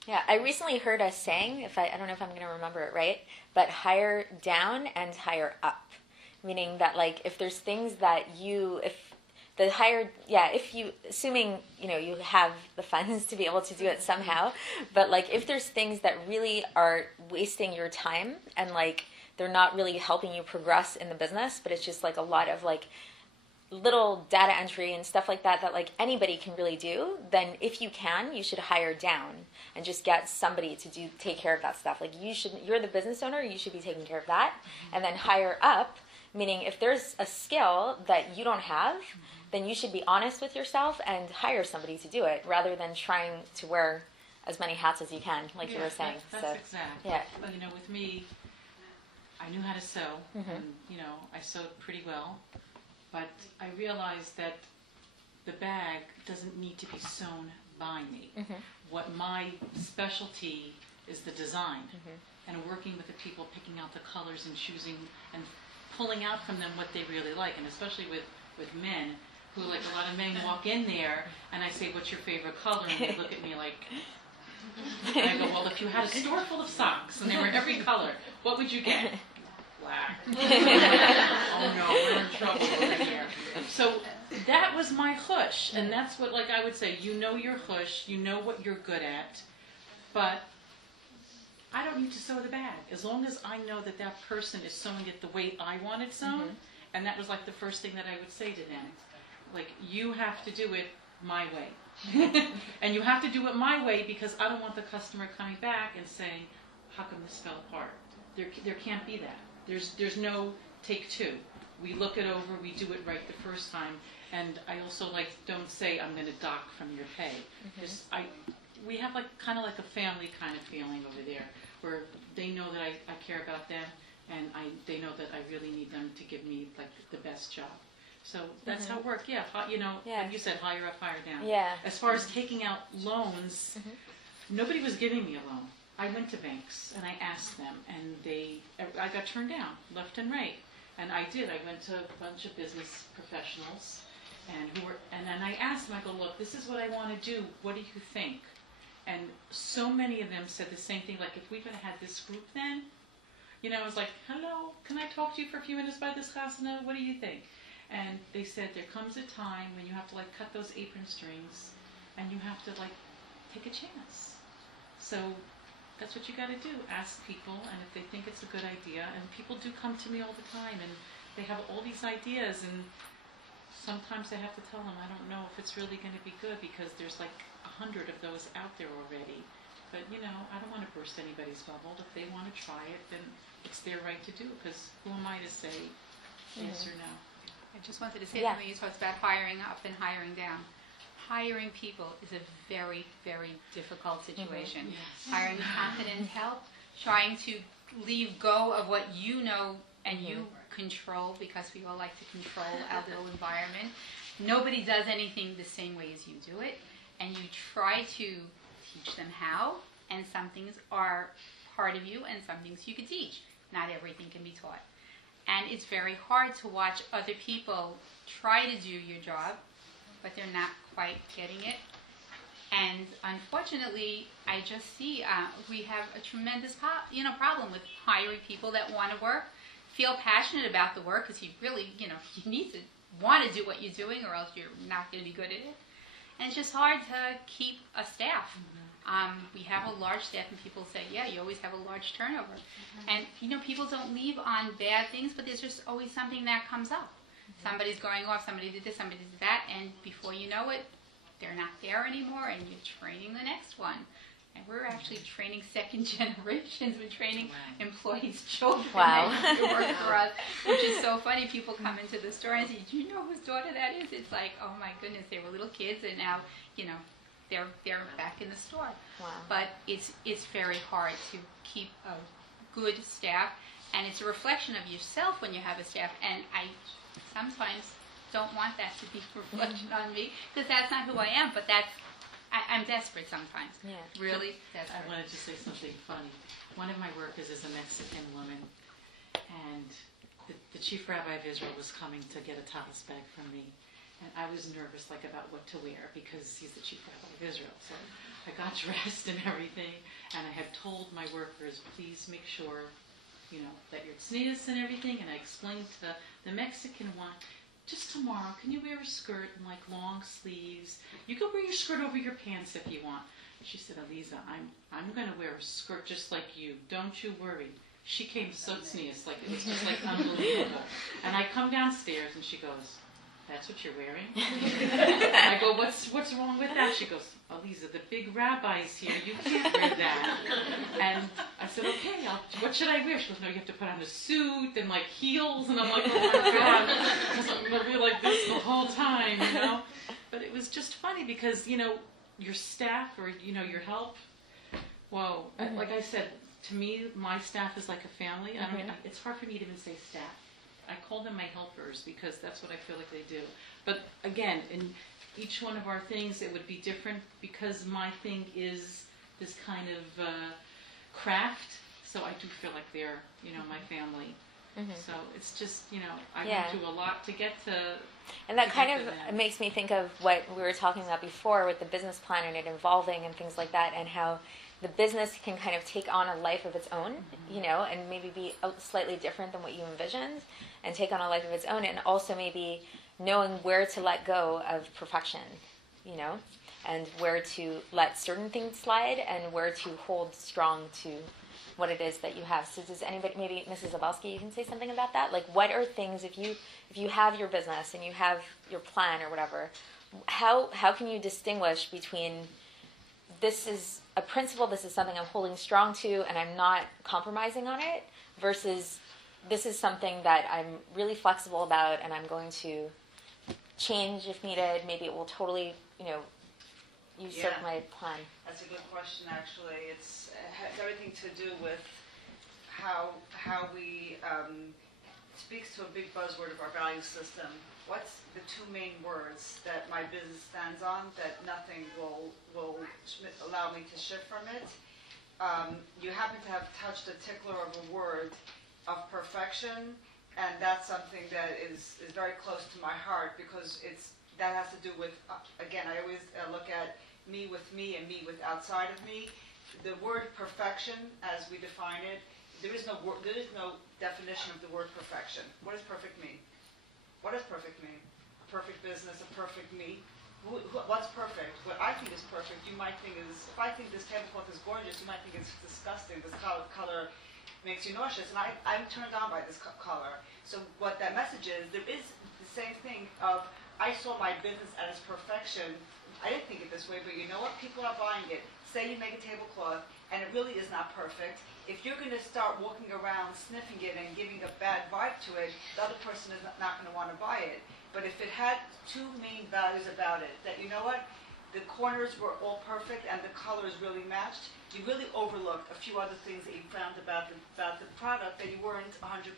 Yeah, I recently heard a saying, I don't know if I'm going to remember it right, but hire down and hire up. Meaning that, like, if there's things that assuming, you know, you have the funds to be able to do it somehow, but, like, if there's things that really are wasting your time and, like, they're not really helping you progress in the business, but it's just, like, a lot of, like, little data entry and stuff like that like anybody can really do, then if you can, you should hire down and just get somebody to take care of that stuff. Like, you're the business owner, you should be taking care of that. And then hire up, meaning if there's a skill that you don't have, then you should be honest with yourself and hire somebody to do it, rather than trying to wear as many hats as you can, like you were saying. That's exact. Yeah. But, you know, with me, I knew how to sew, and, you know, I sewed pretty well. But I realized that the bag doesn't need to be sewn by me. What my specialty is the design, and working with the people, picking out the colors and choosing and pulling out from them what they really like. And especially with men, who, like a lot of men, walk in there, and I say, "What's your favorite color?" And they look at me like, and I go, "Well, if you had a store full of socks and they were every color, what would you get?" Black. Oh no, we're in trouble over here. So that was my hush, and that's what, like I would say, you know your hush, you know what you're good at, but I don't need to sew the bag. As long as I know that that person is sewing it the way I want it sewn, and that was like the first thing that I would say to them. Like, you have to do it my way. And you have to do it my way because I don't want the customer coming back and saying, how come this fell apart? There can't be that. There's no take two. We look it over, we do it right the first time, and I also don't say I'm going to dock from your pay. We have kind of like a family kind of feeling over there, where they know that I care about them, and they know that I really need them to give me like the best job. So that's how it works. Yeah, like you said, higher up, higher down. Yeah. As far as taking out loans, nobody was giving me a loan. I went to banks and I asked them, and I got turned down left and right. And I did. I went to a bunch of business professionals, and then I asked them. I go, look, this is what I want to do. What do you think? And so many of them said the same thing. Like, if we would have had this group, then, I was like, hello, can I talk to you for a few minutes by this chasana? What do you think? And they said there comes a time when you have to cut those apron strings, and you have to take a chance. So that's what you got to do. Ask people, and if they think it's a good idea, and people do come to me all the time, and they have all these ideas, and sometimes I have to tell them, I don't know if it's really going to be good because there's 100 of those out there already. But I don't want to burst anybody's bubble. If they want to try it, then it's their right to do it, because who am I to say yes or no? I just wanted to say something. You talked about hiring up and hiring down. Hiring people is a very, very difficult situation. Yes. Hiring competent help, trying to leave go of what you know and you control, because we all like to control our little environment. Nobody does anything the same way as you do it, and you try to teach them how, and some things are part of you and some things you can teach. Not everything can be taught. And it's very hard to watch other people try to do your job, but they're not quite getting it. And unfortunately, I just see we have a tremendous problem with hiring people that want to work, feel passionate about the work, because you really, you need to want to do what you're doing, or else you're not going to be good at it. And it's just hard to keep a staff. We have a large staff, and people say, yeah, you always have a large turnover. And, people don't leave on bad things, but there's just always something that comes up. Somebody's going off, somebody did this, somebody did that, and before you know it, they're not there anymore, and you're training the next one. And we're actually training second generations. We're training employees' children that used to work for us, which is so funny. People come into the store and say, do you know whose daughter that is? It's like, oh my goodness, they were little kids, and now, they're back in the store. Wow. But it's very hard to keep a good staff, and it's a reflection of yourself when you have a staff. And I sometimes don't want that to be a reflection on me, because that's not who I am. But I'm desperate sometimes. Yeah. Really desperate. I wanted to say something funny. One of my workers is a Mexican woman, and the chief rabbi of Israel was coming to get a talis bag from me. And I was nervous, about what to wear, because he's the chief rabbi of Israel. So I got dressed and everything, and I had told my workers, please make sure, that you're tznius and everything. And I explained to the Mexican one, just tomorrow, can you wear a skirt and long sleeves? You can wear your skirt over your pants if you want. She said, Aliza, I'm going to wear a skirt just like you. Don't you worry. She came so tznius, it was just unbelievable. And I come downstairs, and she goes, that's what you're wearing? I go, what's wrong with that? She goes, Aliza, the big rabbi's here. You can't wear that. And I said, okay, what should I wear? She goes, no, you have to put on a suit and heels. And I'm like, oh my God, because I'm going to be like this the whole time, But it was just funny because, your staff or, your help, whoa. Like I said, to me, my staff is like a family. It's hard for me to even say staff. I call them my helpers because that's what I feel like they do. But again, in each one of our things, it would be different because my thing is this kind of craft. So I do feel like they're, my family. So it's just, I Yeah. went through a lot to get to. And that to kind get of to that. makes me think of what we were talking about before with the business plan and it evolving and things like that, and how the business can kind of take on a life of its own, and maybe be slightly different than what you envisioned, and take on a life of its own, and also maybe knowing where to let go of perfection, and where to let certain things slide, and where to hold strong to what it is that you have. So does anybody, maybe Mrs. Abelsky, you can say something about that? Like, what are things, if you have your business and you have your plan or whatever, how can you distinguish between this is a principle, this is something I'm holding strong to and I'm not compromising on it, versus this is something that I'm really flexible about and I'm going to change if needed. Maybe it will totally, usurp Yeah. my plan. That's a good question, actually. It has everything to do with how we speaks to a big buzzword of our value system. What's the two main words that my business stands on that nothing will allow me to shift from it? You happen to have touched a tickler of a word of perfection, and that's something that is very close to my heart, because that has to do with, again, I always look at me with me and me with outside of me. The word perfection, as we define it, there is no definition of the word perfection. What does perfect mean? What does perfect mean? A perfect business, a perfect me? What's perfect? What I think is perfect, you might think is, if I think this tablecloth is gorgeous, you might think it's disgusting. This color makes you nauseous, and I'm turned on by this color. So what that message is, there is the same thing of, I saw my business as perfection. I didn't think it this way, but you know what? People are buying it. Say you make a tablecloth, and it really is not perfect. If you're going to start walking around sniffing it and giving a bad vibe to it, the other person is not going to want to buy it. But if it had two main values about it, that you know what? The corners were all perfect and the colors really matched, you really overlooked a few other things that you found about the product that you weren't 100%,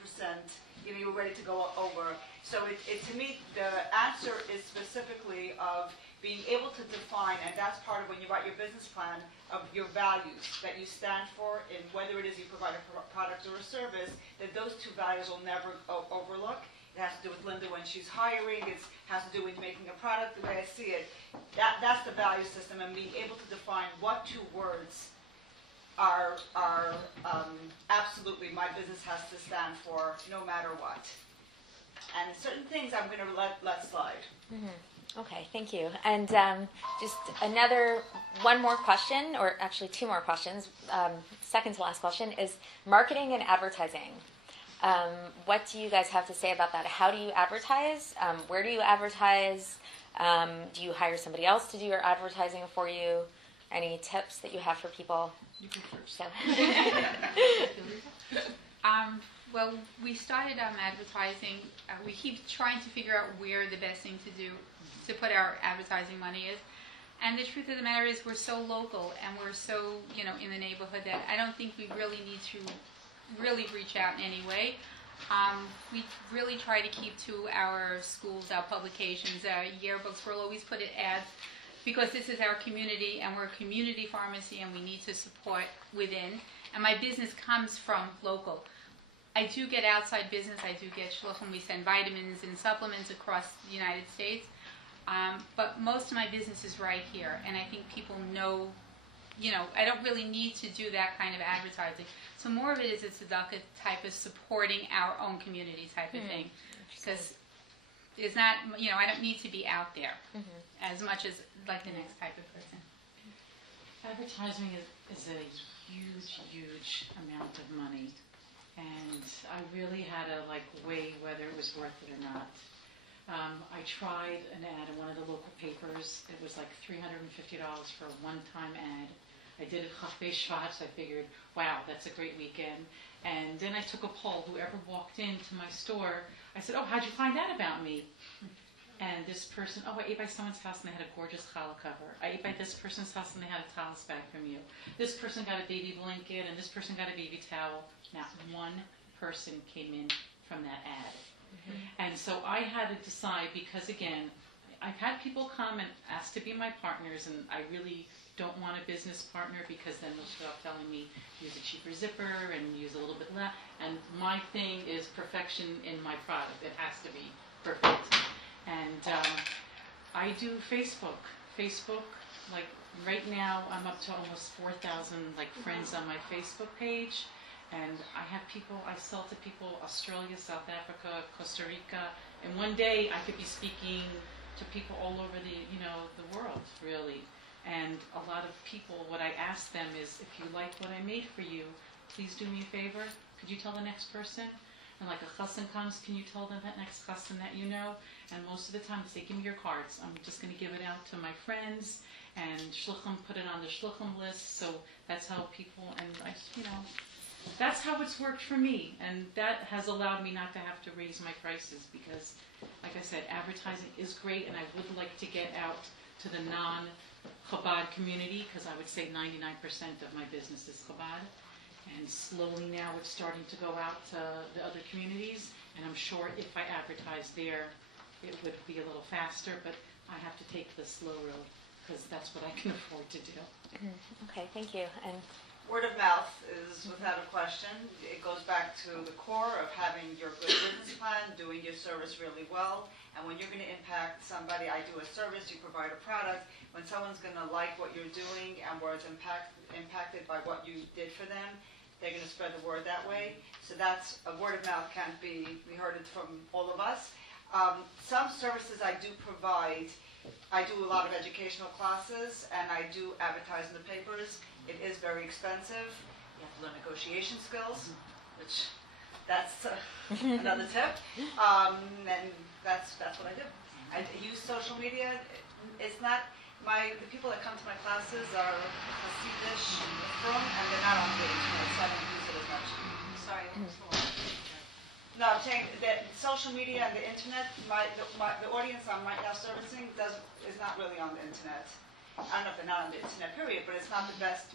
you were ready to go over. So to me, the answer is specifically of being able to define, and that's part of when you write your business plan, of your values that you stand for, and whether it is you provide a product or a service, that those two values will never overlook. It has to do with Linda when she's hiring. It has to do with making a product the way I see it. That's the value system, and being able to define what two words are absolutely my business has to stand for, no matter what. And certain things I'm going to let slide. Mm-hmm. Okay, thank you. And just one more question, or actually two more questions. Second to last question is marketing and advertising. What do you guys have to say about that? How do you advertise? Where do you advertise? Do you hire somebody else to do your advertising for you? Any tips that you have for people? You go first. So. Well, we started advertising. We keep trying to figure out where the best thing to do to put our advertising money is. And the truth of the matter is we're so local and we're so, in the neighborhood that I don't think we really need to really reach out in any way. We really try to keep to our schools, our publications, our yearbooks. We'll always put ads because this is our community and we're a community pharmacy and we need to support within. And my business comes from local. I do get outside business. I do get shluchim. We send vitamins and supplements across the United States. But most of my business is right here. And I think people know, I don't really need to do that kind of advertising. So more of it is a tzedakah type of supporting our own community type of thing. Because it's not, I don't need to be out there as much as like the next type of person. Advertising is a huge amount of money. And I really had to weigh whether it was worth it or not. I tried an ad in one of the local papers. It was like $350 for a one-time ad. I did it Chafei Shvat, so I figured, wow, that's a great weekend. And then I took a poll. Whoever walked into my store, I said, oh, how'd you find out about me? And this person, oh, I ate by someone's house and they had a gorgeous challah cover. I ate by this person's house and they had a talis bag from you. This person got a baby blanket and this person got a baby towel. Not one person came in from that ad. And so I had to decide because, again, I've had people come and ask to be my partners and I really don't want a business partner because then they'll start telling me use a cheaper zipper and use a little bit less. And my thing is perfection in my product. It has to be perfect. And I do Facebook. Facebook, like right now, I'm up to almost 4,000 like friends on my Facebook page. And I have people, I sell to people Australia, South Africa, Costa Rica, and one day I could be speaking to people all over the world, really. And a lot of people, what I ask them is, if you like what I made for you, please do me a favor. Could you tell the next person? And like a chassan comes, can you tell them that next chassan that you know? And most of the time they say, give me your cards. I'm just going to give it out to my friends and shluchim, put it on the shluchim list. So that's how people, and that's how it's worked for me. And that has allowed me not to have to raise my prices because, like I said, advertising is great, and I would like to get out to the non-Chabad community because I would say 99% of my business is Chabad. And slowly now it's starting to go out to the other communities, and I'm sure if I advertise there, it would be a little faster, but I have to take the slow road because that's what I can afford to do. Okay, thank you. And Word of mouth is without a question. It goes back to the core of having your good business plan, doing your service really well. And when you're going to impact somebody, I do a service, you provide a product. When someone's going to like what you're doing and was impacted by what you did for them, they're going to spread the word that way. So that's a word of mouth can't be. We heard it from all of us. Some services I do provide. I do a lot of educational classes, and I do advertise in the papers. It is very expensive. You have to learn negotiation skills, which that's another tip. And that's what I do. I use social media. It's not the people that come to my classes are Hasidish from, and they're not on the internet, so I don't use it as much. Sorry. No, I'm saying that social media and the internet, the audience I'm right now servicing is not really on the internet. I don't know if they're not on the internet, period, but it's not the best.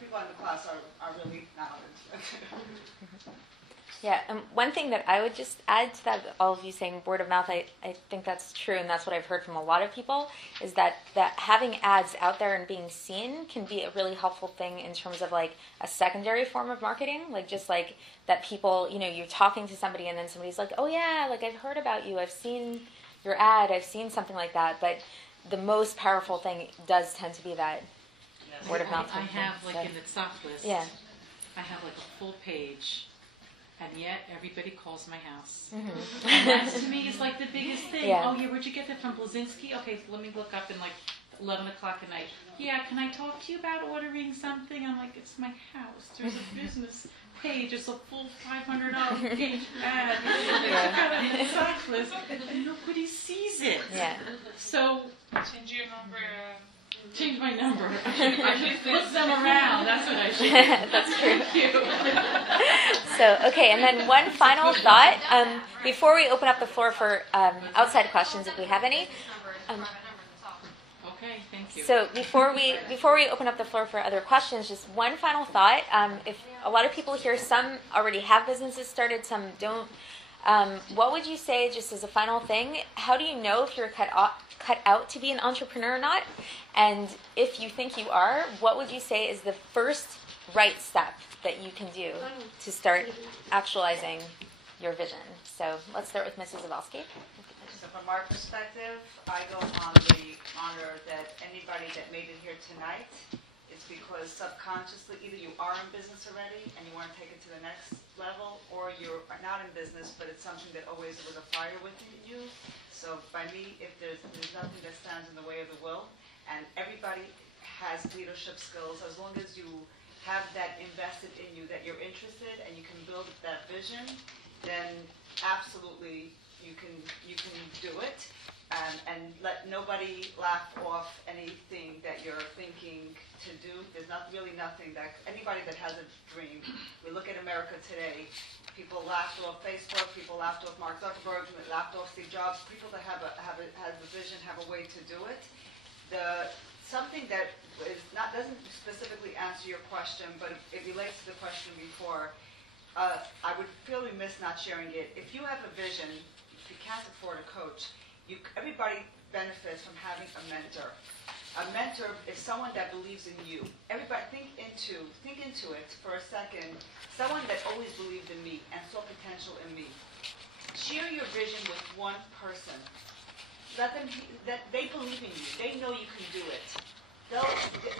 People in the class are really not on the internet. yeah, and one thing that I would just add to that, all of you saying word of mouth, I think that's true, and that's what I've heard from a lot of people, is that having ads out there and being seen can be a really helpful thing in terms of like a secondary form of marketing, like just like that people, you're talking to somebody and then somebody's like, oh yeah, like I've heard about you, I've seen your ad, I've seen something like that, but the most powerful thing does tend to be that word of mouth. I have in the top list, yeah. I have like a full page. And yet, everybody calls my house. Mm-hmm. And that, to me, is like the biggest thing. Yeah. Oh, yeah, where'd you get that from? Blizinsky? Okay, let me look up in like 11 o'clock at night. Yeah, can I talk to you about ordering something? I'm like, it's my house. There's a business page. It's a full $500 page ad. It's and nobody sees it. Yeah. So, Change your number. change my number. I should flip them around. That's what I should do. That's true. Thank you. So, okay, and then one final thought before we open up the floor for outside questions, if we have any. Okay, thank you. So before we open up the floor for other questions, just one final thought. If a lot of people here, some already have businesses started, some don't. What would you say, just as a final thing? How do you know if you're cut out to be an entrepreneur or not? And if you think you are, what would you say is the first right step that you can do to start actualizing your vision? So let's start with Mrs. Abelsky. So from our perspective, I go on the honor that anybody that made it here tonight, it's because subconsciously either you are in business already and you want to take it to the next level, or you're not in business, but it's something that always was a fire within you. So by me, if there's nothing that stands in the way of the will, and everybody has leadership skills, as long as you have that invested in you, that you're interested and you can build that vision, then absolutely you can do it, and let nobody laugh off anything that you're thinking to do. There's really nothing that anybody that has a dream. We look at America today. People laughed off Facebook. People laughed off Mark Zuckerberg. Laughed off Steve Jobs. People that have a vision, have a way to do it. Something that doesn't specifically answer your question, but it relates to the question before. I would feel remiss not sharing it. If you have a vision, if you can't afford a coach, everybody benefits from having a mentor. A mentor is someone that believes in you. Everybody, think into it for a second. Someone that always believed in me and saw potential in me. Share your vision with one person. Let them that they believe in you. They know you can do it.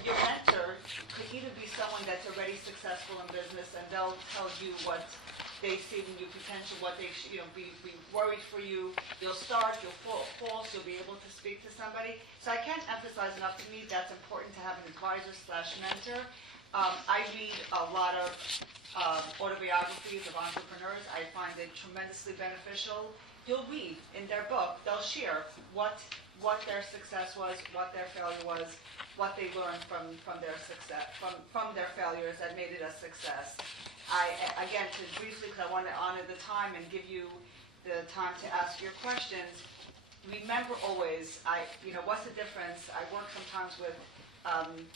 Your mentor could either be someone that's already successful in business, and they'll tell you what they see in your potential, what they be worried for you. You'll start, you'll fall, so you'll be able to speak to somebody. So I can't emphasize enough, to me that's important to have an advisor/mentor. I read a lot of autobiographies of entrepreneurs. I find it tremendously beneficial. You'll read in their book, they'll share what their success was, what their failure was, what they learned from their success, from their failures that made it a success. Again, briefly, because I want to honor the time and give you the time to ask your questions, remember always, what's the difference? I work sometimes with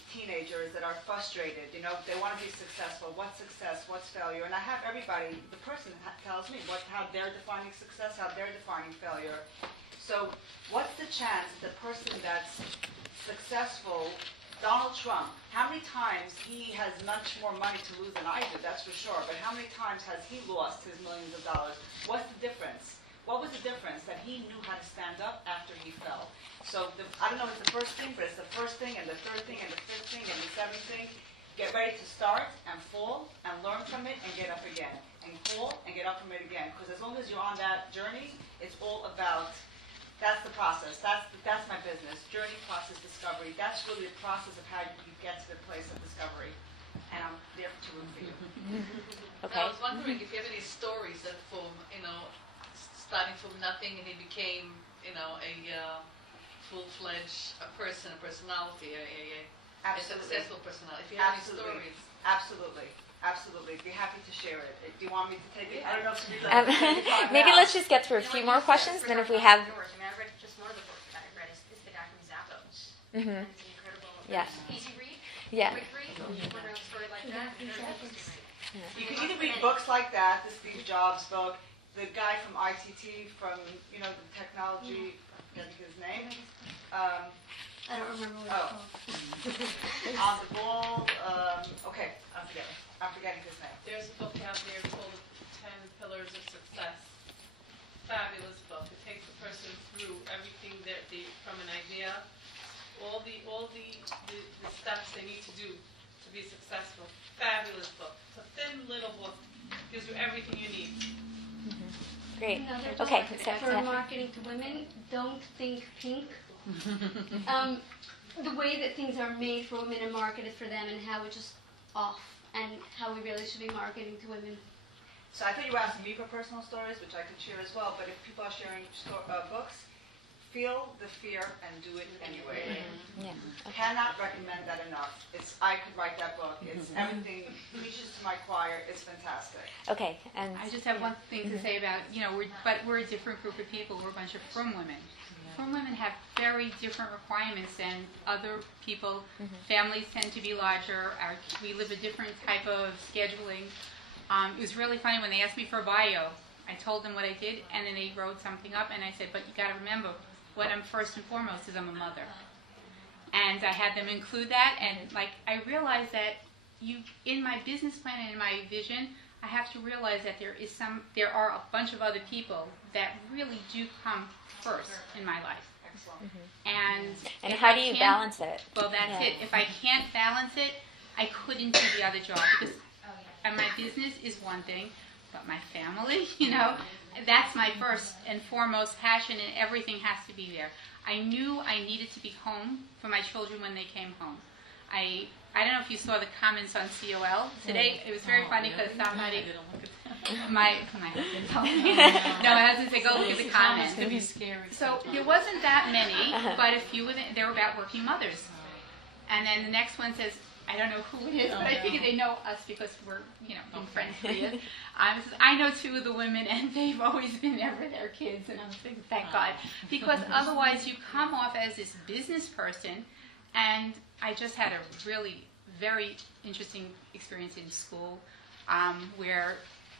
teenagers that are frustrated. They want to be successful. What's success? What's failure? And I have everybody, the person tells me how they're defining success, how they're defining failure. So what's the chance the person that's successful, Donald Trump, how many times he has much more money to lose than I do, that's for sure, but how many times has he lost his millions of dollars? What's the difference? What was the difference? That he knew how to stand up after he fell. So I don't know if it's the first thing, but it's the first thing and the third thing and the fifth thing and the seventh thing. Get ready to start and fall and learn from it and get up again. And fall and get up from it again. Because as long as you're on that journey, it's all about, that's the process. That's my business. Journey, process, discovery. That's really the process of how you get to the place of discovery. And I'm there to root for you. Okay. I was wondering if you have any stories that from, starting from nothing and he became, a full-fledged personality, a successful personality. If you have any stories. Absolutely. Be happy to share it. Do you want me to take it? I don't know if you'd like maybe let's just get through a few more questions, then if we have... I read just one of the books that I read is the guy from Zappos. Mm-hmm. And it's an incredible, Yeah. easy read, Yeah. quick read, one real story like that. You can either read books like that, the Steve Jobs book, the guy from ITT, from, the technology, I can't think of his name. I don't remember what it's called. On the ball, okay, I'm forgetting his name. There's a book out there called 10 Pillars of Success. Fabulous book. It takes a person through everything from an idea, all the steps they need to do to be successful. Fabulous book. It's a thin little book. Gives you everything you need. Great. Another Okay. tip for marketing to women, don't think pink. The way that things are made for women and marketed for them and how it's just off and how we really should be marketing to women. So I thought you were asking me for personal stories, which I could share as well, but if people are sharing books, feel the fear and do it anyway. Yeah. Cannot recommend that enough. I could write that book. It's everything, preaches to my choir. It's fantastic. Okay. And I just have one thing to say about, we're a different group of people. We're a bunch of frum women. Frum women have very different requirements than other people. Families tend to be larger. We live a different type of scheduling. It was really funny when they asked me for a bio. I told them what I did, and then they wrote something up, and I said, but you got to remember, what I'm first and foremost is I'm a mother. And I had them include that, and I realized that in my business plan and in my vision, I have to realize that there are a bunch of other people that really do come first in my life. Excellent. And how do you balance it? Well, that's it. If I can't balance it, I couldn't do the other job, because my business is one thing, but my family, that's my first and foremost passion, and everything has to be there. I knew I needed to be home for my children when they came home. I don't know if you saw the comments on COL today. It was very funny because somebody, my husband told me. No, my husband said, go look at the comments. It's be scary. So there wasn't that many, but a few of them, they were about working mothers. And then the next one says, I don't know who it is, but I figure they know us because we're, been friends for years. I know two of the women, and they've always been there for their kids, and I'm thinking, thank God. Because otherwise you come off as this business person, and I just had a really very interesting experience in school where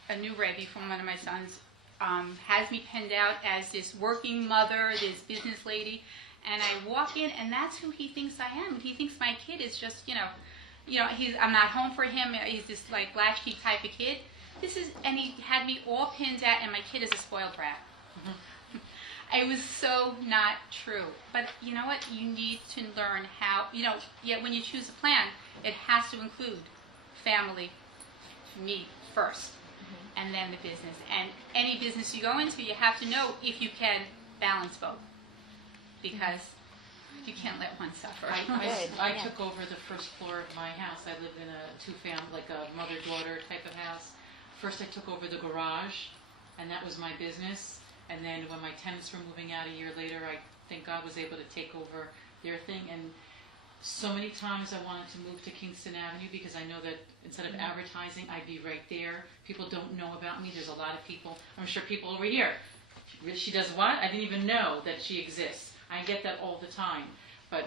a new Rebbe from one of my sons has me penned out as this working mother, this business lady, And I walk in, and that's who he thinks I am. He thinks my kid is just, I'm not home for him. He's this like latchkey type of kid. And he had me all pinned at, and my kid is a spoiled brat. It was so not true. But you know what? You need to learn how, yet when you choose a plan, it has to include family, me first, and then the business. And any business you go into, you have to know if you can balance both, because you can't let one suffer. I took over the first floor of my house. I lived in a two-family, like a mother-daughter type of house. First I took over the garage, and that was my business. And then when my tenants were moving out a year later, I thank God was able to take over their thing. And so many times I wanted to move to Kingston Avenue because I know that instead of advertising, I'd be right there. People don't know about me. There's a lot of people. I'm sure people over here. She does what? I didn't even know that she exists. I get that all the time. But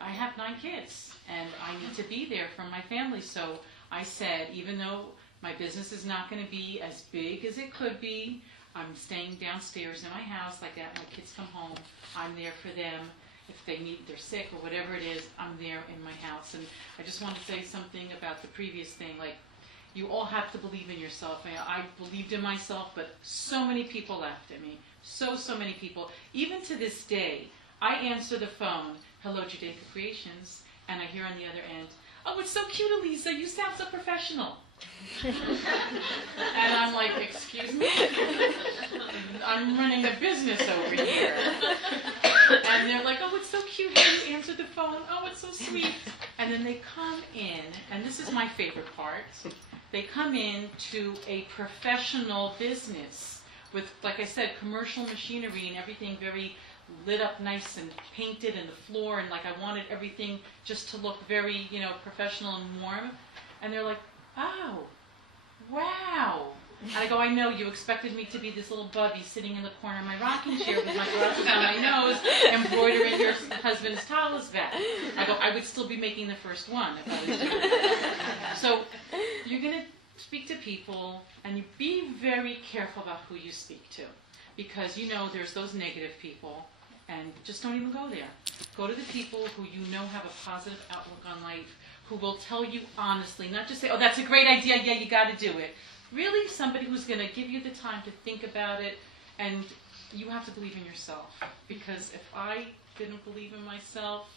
I have 9 kids, and I need to be there for my family. So I said, even though my business is not going to be as big as it could be, I'm staying downstairs in my house like that. My kids come home. I'm there for them. If they're sick or whatever it is, I'm there in my house. And I just want to say something about the previous thing. Like, you all have to believe in yourself. I believed in myself, but so many people laughed at me. So many people. Even to this day, I answer the phone, hello, Judaica Creations, and I hear on the other end, oh, it's so cute, Aliza, you sound so professional. And I'm like, excuse me? I'm running a business over here. And they're like, oh, it's so cute how you answered the phone. Oh, it's so sweet. And then they come in, and this is my favorite part. They come in to a professional business with, like I said, commercial machinery and everything very lit up nice and painted, and the floor, and like I wanted everything just to look very, professional and warm. And they're like, oh, wow. And I go, I know, you expected me to be this little bubby sitting in the corner of my rocking chair with my glasses on my nose, embroidering your husband's towels back. I go, I would still be making the first one if I was doing it. So you're going to speak to people, and you be very careful about who you speak to. Because there's those negative people, and just don't even go there. Go to the people who have a positive outlook on life, who will tell you honestly, not just say, oh, that's a great idea, yeah, you got to do it. Really somebody who's going to give you the time to think about it, and you have to believe in yourself. Because if I didn't believe in myself,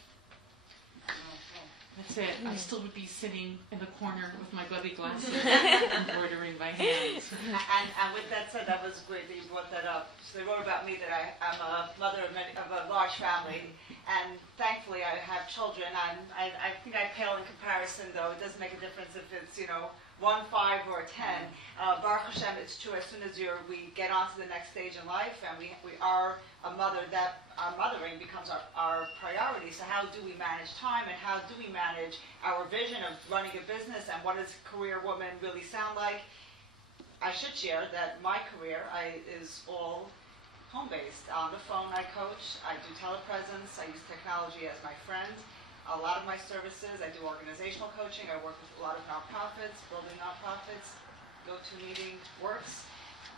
that's it. I still would be sitting in the corner with my bubby glasses, embroidering by hand. And with that said, that was great that you brought that up. So they wrote about me that I'm a mother of a large family, and thankfully I have children. And I think I pale in comparison, though. It doesn't make a difference if it's 1, 5, or 10. Baruch Hashem, it's true. As soon as we get on to the next stage in life, and we are a mother, that our mothering becomes our priority. So how do we manage time, and how do we manage our vision of running a business, and what does career woman really sound like? I should share that my career is all home-based. On the phone I coach, I do telepresence, I use technology as my friend. A lot of my services, I do organizational coaching, I work with a lot of nonprofits, building nonprofits, go-to meeting works.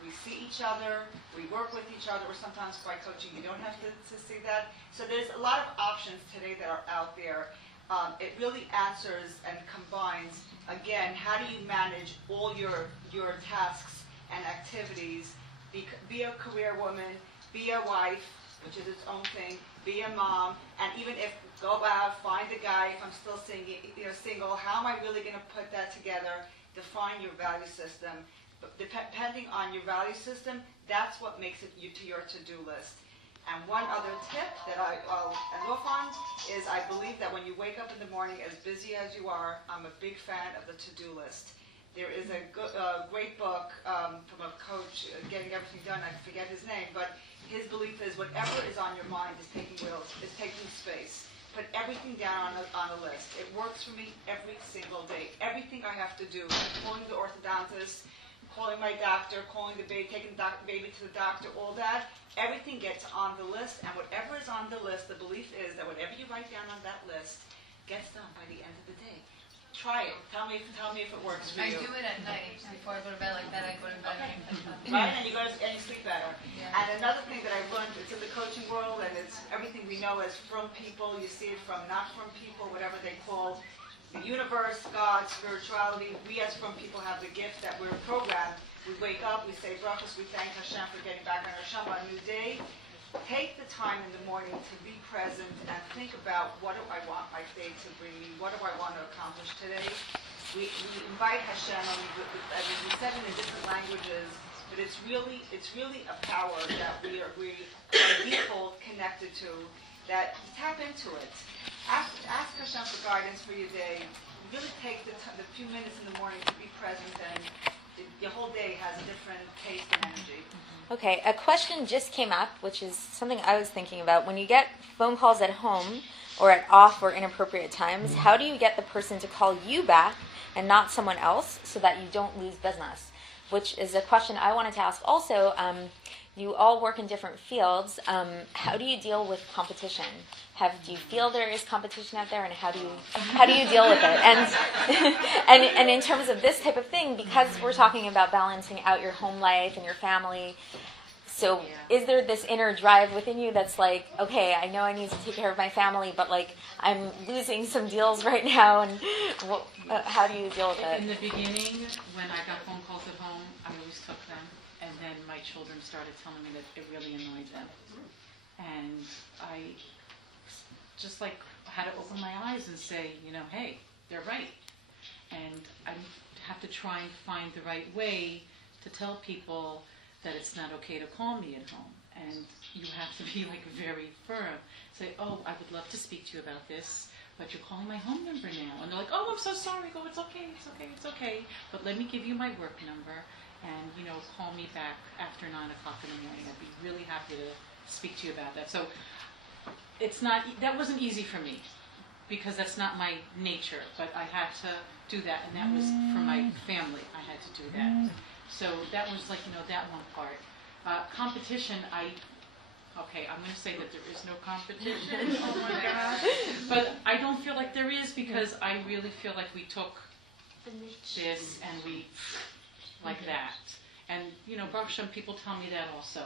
We see each other, we work with each other, or sometimes by coaching you don't have to see that. So there's a lot of options today that are out there. It really answers and combines, again, how do you manage all your tasks and activities, be a career woman, be a wife, which is its own thing, be a mom, and even if go out, find a guy, if I'm still single, how am I really going to put that together, define your value system. But depending on your value system, that's what makes it to your to-do list. And one other tip that I'll end off on is I believe that when you wake up in the morning, as busy as you are, I'm a big fan of the to-do list. There is a great book from a coach, Getting Everything Done, I forget his name, but his belief is whatever is on your mind is taking space. Put everything down on a list. It works for me every single day. Everything I have to do, calling the orthodontist, calling my doctor, calling the baby, taking the baby to the doctor, all that, everything gets on the list, and whatever is on the list, the belief is that whatever you write down on that list gets done by the end of the day. Try it. Tell me if it works for I you. do it at night before I go to bed. Like that, I go to bed. Right, and you sleep better. And another thing that I've learned, it's in the coaching world, and it's everything we know as from people. You see it from not from people, whatever they call the universe, God, spirituality. We as from people have the gift that we're programmed. We wake up, we say brachos, we thank Hashem for getting back on Hashem on a new day. Take the time in the morning to be present and think about what do I want my day to bring me, what do I want to accomplish today. We invite Hashem, and we said it in different languages, but it's really a power that we are default connected to, that tap into it. Ask Hashem for guidance for your day. Really take the few minutes in the morning to be present, and your whole day has a different taste and energy. Okay, a question just came up, which is something I was thinking about. When you get phone calls at home or at off or inappropriate times, how do you get the person to call you back and not someone else so that you don't lose business? Which is a question I wanted to ask also. You all work in different fields. How do you deal with competition? Do you feel there is competition out there, and how do you deal with it? And in terms of this type of thing, because we're talking about balancing out your home life and your family, so is there this inner drive within you that's like, okay, I know I need to take care of my family, but like I'm losing some deals right now, and how do you deal with it? In the beginning, when I got phone calls at home, I always took them. And then my children started telling me that it really annoyed them. And I just had to open my eyes and say, hey, they're right. And I have to try and find the right way to tell people that it's not okay to call me at home. And you have to be very firm. Say, oh, I would love to speak to you about this, but you're calling my home number now. And they're like, oh, I'm so sorry. Go, it's okay. But let me give you my work number. And, call me back after 9 o'clock in the morning. I'd be really happy to speak to you about that. So that wasn't easy for me because that's not my nature, but I had to do that, and that was for my family. I had to do that. So that was that one part. Competition, I'm going to say that there is no competition. Oh my God. But I don't feel like there is because I really feel like we took this and we like that. And, Baruch Hashem, people tell me that also.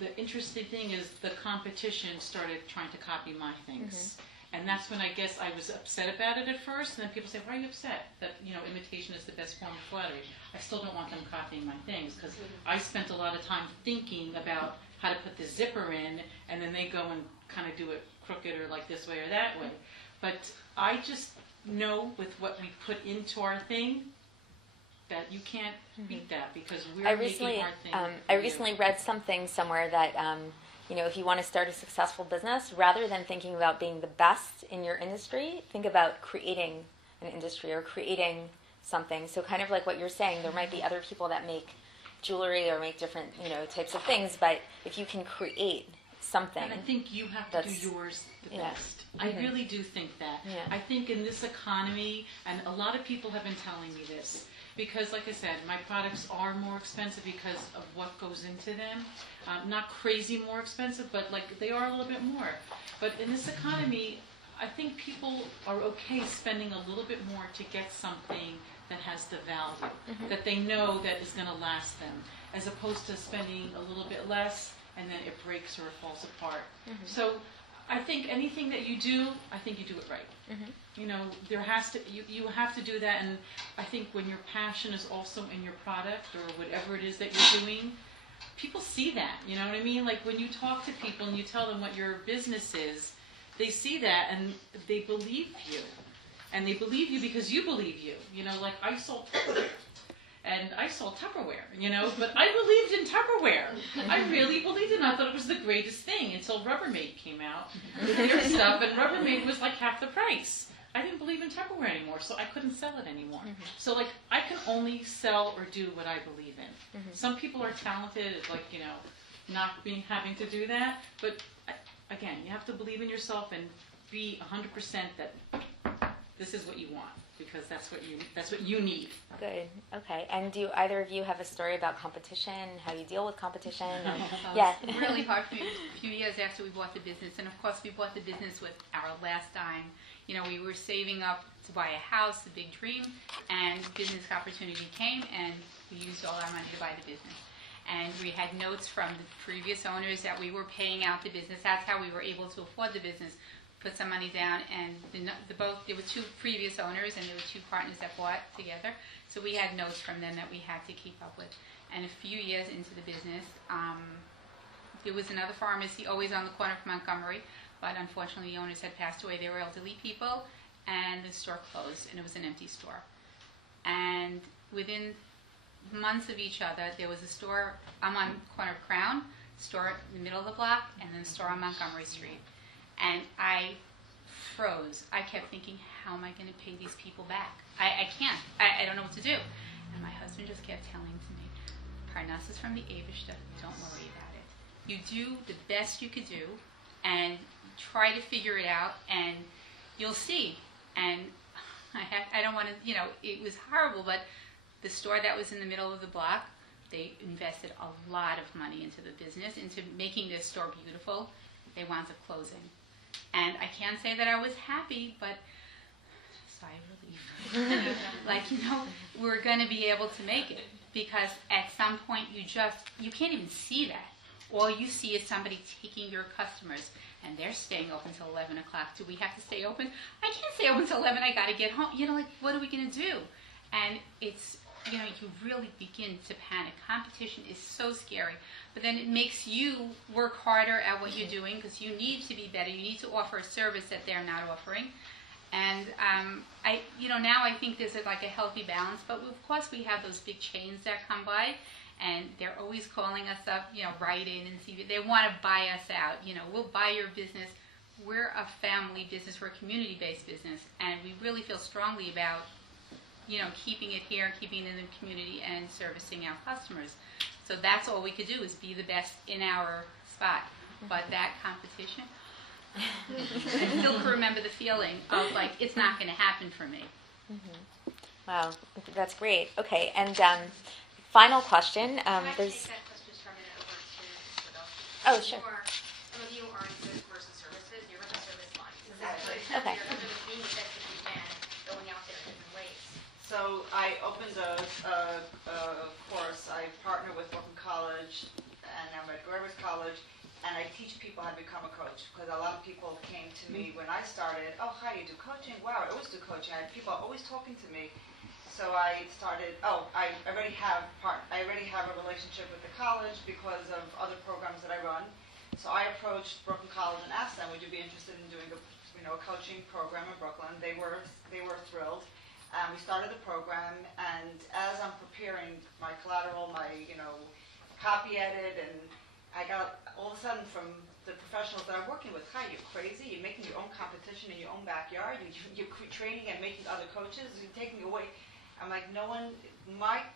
The interesting thing is the competition started trying to copy my things. And that's when I guess I was upset about it at first. And then people say, why are you upset? That, imitation is the best form of flattery. I still don't want them copying my things because I spent a lot of time thinking about how to put the zipper in, and then they go and kind of do it crooked or like this way or that way. But I just know with what we put into our thing, that you can't beat that because we're making our thing. I recently read something somewhere that, if you want to start a successful business, rather than thinking about being the best in your industry, think about creating an industry or creating something. So kind of like what you're saying, there might be other people that make jewelry or make different, types of things, but if you can create something. And I think you have to do yours the best. I really do think that. Yeah. I think in this economy, and a lot of people have been telling me this, because, like I said, my products are more expensive because of what goes into them. Not crazy more expensive, but they are a little bit more. But in this economy, I think people are okay spending a little bit more to get something that has the value, that they know that is going to last them, as opposed to spending a little bit less and then it breaks or it falls apart. So I think anything that you do, I think you do it right. There has to you have to do that, and I think when your passion is also in your product or whatever it is that you're doing, people see that. You know what I mean? Like when you talk to people and you tell them what your business is, they see that and they believe you, and they believe you because you believe you. Like I sold and I sold Tupperware, but I believed in Tupperware. I really believed in it. I thought it was the greatest thing until Rubbermaid came out with their stuff, and Rubbermaid was like half the price. I didn't believe in Tupperware anymore, so I couldn't sell it anymore. So I can only sell or do what I believe in. Some people are talented at not having to do that, but again, you have to believe in yourself and be 100% that this is what you want. Because that's what you need. Good. Okay. And do either of you have a story about competition? How you deal with competition? It was really hard for me a few years after we bought the business, and of course we bought the business with our last dime. You know, we were saving up to buy a house, the big dream, and business opportunity came, and we used all our money to buy the business. And we had notes from the previous owners that we were paying out the business. That's how we were able to afford the business. Put some money down, and there were two previous owners, and there were two partners that bought together. So we had notes from them that we had to keep up with. And a few years into the business, there was another pharmacy always on the corner of Montgomery, but unfortunately the owners had passed away. They were elderly people, and the store closed, and it was an empty store. And within months of each other, there was a store, I'm on the corner of Crown, store in the middle of the block, and then a store on Montgomery Street. And I froze. I kept thinking, how am I going to pay these people back? I can't. I don't know what to do. And my husband just kept telling to me, Parnassus from the Avishta, don't worry about it. You do the best you could do and try to figure it out, and you'll see. And I don't want to, it was horrible, but the store that was in the middle of the block, they invested a lot of money into the business, into making this store beautiful. They wound up closing. And I can't say that I was happy, but sigh of relief. Like, we're going to be able to make it. Because at some point you can't even see that. All you see is somebody taking your customers, and they're staying open till 11 o'clock. Do we have to stay open? I can't stay open till 11. I got to get home. What are we going to do? And it's, you really begin to panic. Competition is so scary. But then it makes you work harder at what you're doing because you need to be better. You need to offer a service that they're not offering. And now I think there's a healthy balance. But of course we have those big chains that come by, and they're always calling us up, write in and see. They want to buy us out. We'll buy your business. We're a family business. We're a community-based business, and we really feel strongly about, keeping it here, keeping it in the community, and servicing our customers. So that's all we could do is be the best in our spot. But that competition, I still can remember the feeling of it's not going to happen for me. Mm-hmm. Wow, that's great. Okay, and final question. Can I There's. take that question just for a minute over to Isabel? Oh, sure. Some of you are in goods versus services. You're in the service line. Exactly. Okay. You're under the being the best that you can, going out there in different ways. So I opened a course. I partner with Brooklyn College, and I'm at Rivers College, and I teach people how to become a coach. Because a lot of people came to me when I started, oh, hi, you do coaching? Wow, I always do coaching. People are always talking to me. So I started, I already have a relationship with the college because of other programs that I run. So I approached Brooklyn College and asked them, would you be interested in doing a coaching program in Brooklyn? They were thrilled. We started the program, and as I'm preparing my collateral, my copy edit, and I got all of a sudden from the professionals that I'm working with, hi, you're crazy, you're making your own competition in your own backyard, you're training and making other coaches, you're taking away. I'm like, no one, my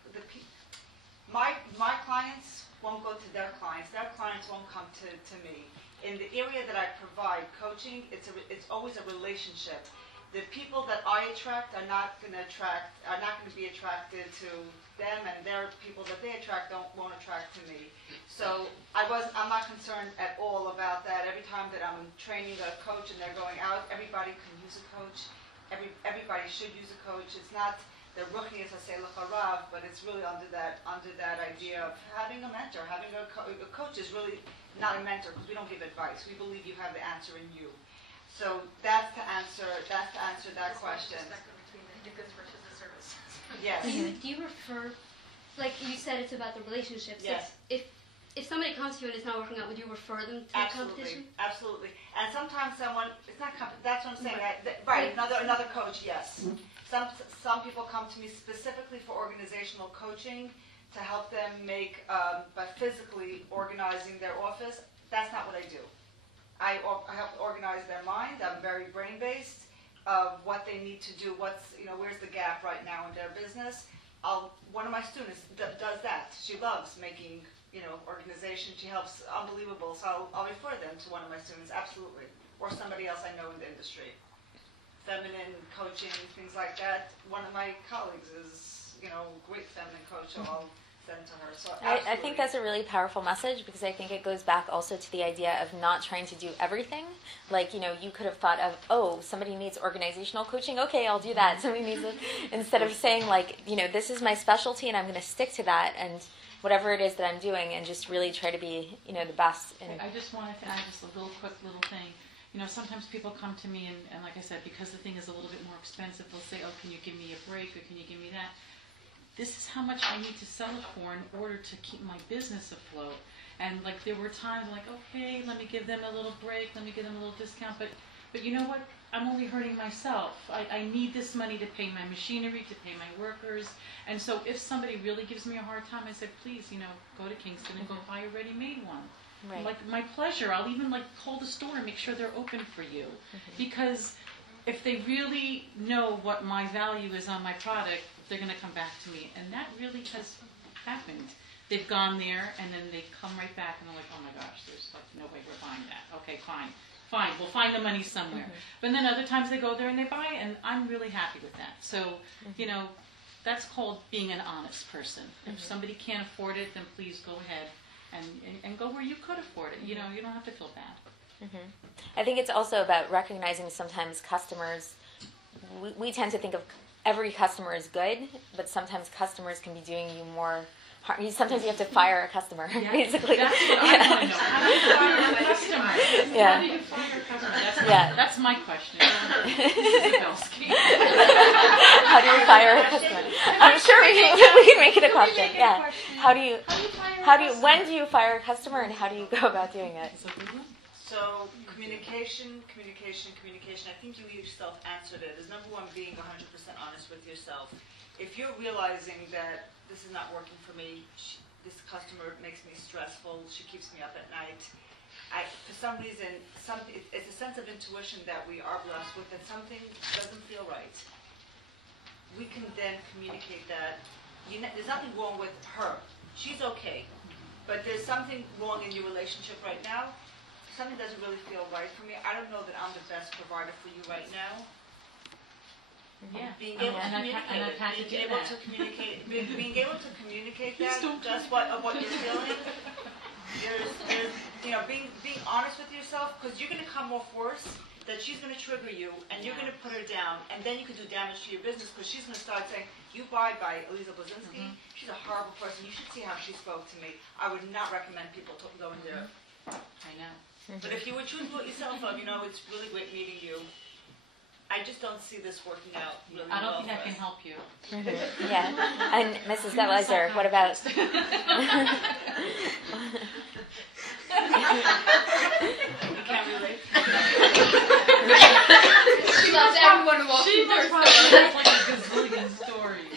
clients won't go to their clients won't come to me. In the area that I provide coaching, it's always a relationship. The people that I attract are not going to be attracted to them, and their people that they attract won't attract to me. So I'm not concerned at all about that. Every time that I'm training a coach and they're going out, everybody can use a coach. Everybody should use a coach. It's not the ruchnius hasei l'charav, but it's really under that idea of having a mentor. Having a coach is really not a mentor because we don't give advice. We believe you have the answer in you. So that's to answer that question. Between the goods versus the service. Yes. Do you refer, like you said, it's about the relationships. Yes. If somebody comes to you and it's not working out, would you refer them to a competition? Absolutely. And sometimes someone, it's not that's what I'm saying. Right. Another coach. Yes. Some people come to me specifically for organizational coaching to help them by physically organizing their office. That's not what I do. I help organize their mind. I'm very brain-based of what they need to do. Where's the gap right now in their business? One of my students does that. She loves making, organization. She helps unbelievable. So I'll refer them to one of my students, absolutely, or somebody else I know in the industry. Feminine coaching, things like that. One of my colleagues is, great feminine coach. So I'll sent to her. So I think that's a really powerful message, because I think it goes back also to the idea of not trying to do everything. Like, you could have thought of, oh, somebody needs organizational coaching. Okay, I'll do that. Somebody needs it. Instead of saying, like, this is my specialty and I'm going to stick to that, and whatever it is that I'm doing, and just really try to be, the best. I just wanted to add just a quick little thing. Sometimes people come to me, and like I said, because the thing is a little bit more expensive, they'll say, oh, can you give me a break, or can you give me that? This is how much I need to sell it for in order to keep my business afloat. And like, there were times I'm like, okay, let me give them a little break, let me give them a little discount, but you know what? I'm only hurting myself. I need this money to pay my machinery, to pay my workers. And so if somebody really gives me a hard time, I said, please, go to Kingston and go buy a ready-made one. Right. Like, my pleasure. I'll even call the store and make sure they're open for you. Because if they really know what my value is on my product, they're going to come back to me. And that really has happened. They've gone there, and then they come right back, and they're like, oh my gosh, there's no way we're buying that. Okay, fine, we'll find the money somewhere. But then other times they go there and they buy it, and I'm really happy with that. So, that's called being an honest person. If somebody can't afford it, then please go ahead and go where you could afford it. You don't have to feel bad. I think it's also about recognizing sometimes customers, we tend to think of every customer as good, but sometimes customers can be doing you more harm. Sometimes you have to fire a customer, basically. That's what I want to know. How do you fire a customer? How do you fire a customer? That's my question. Aliza Blizinsky. How do you fire a customer? I'm sure we can make it a question. Yeah. When do you fire a customer, and how do you go about doing it? So communication. I think you yourself answered it. Is number one, being 100% honest with yourself. If you're realizing that this is not working for me, this customer makes me stressful, she keeps me up at night, for some reason, it's a sense of intuition that we are blessed with, that something doesn't feel right. We can then communicate that. There's nothing wrong with her. She's okay. But there's something wrong in your relationship right now. Something doesn't really feel right for me. I don't know that I'm the best provider for you right now. Yeah. Being able to communicate that, just what you're feeling. There's being honest with yourself, because you're going to come off worse. That she's going to trigger you, and you're going to put her down, and then you could do damage to your business, because she's going to start saying, you buy by Aliza Blizinsky. She's a horrible person. You should see how she spoke to me. I would not recommend people going there. I know. But if you were truthful with yourself, it's really great meeting you. I just don't see this working out really well. I don't think I can help you. Yeah. And Mrs. Gutleizer, what about? You can't relate? She loves everyone walking She through her probably store. has like a gazillion stories.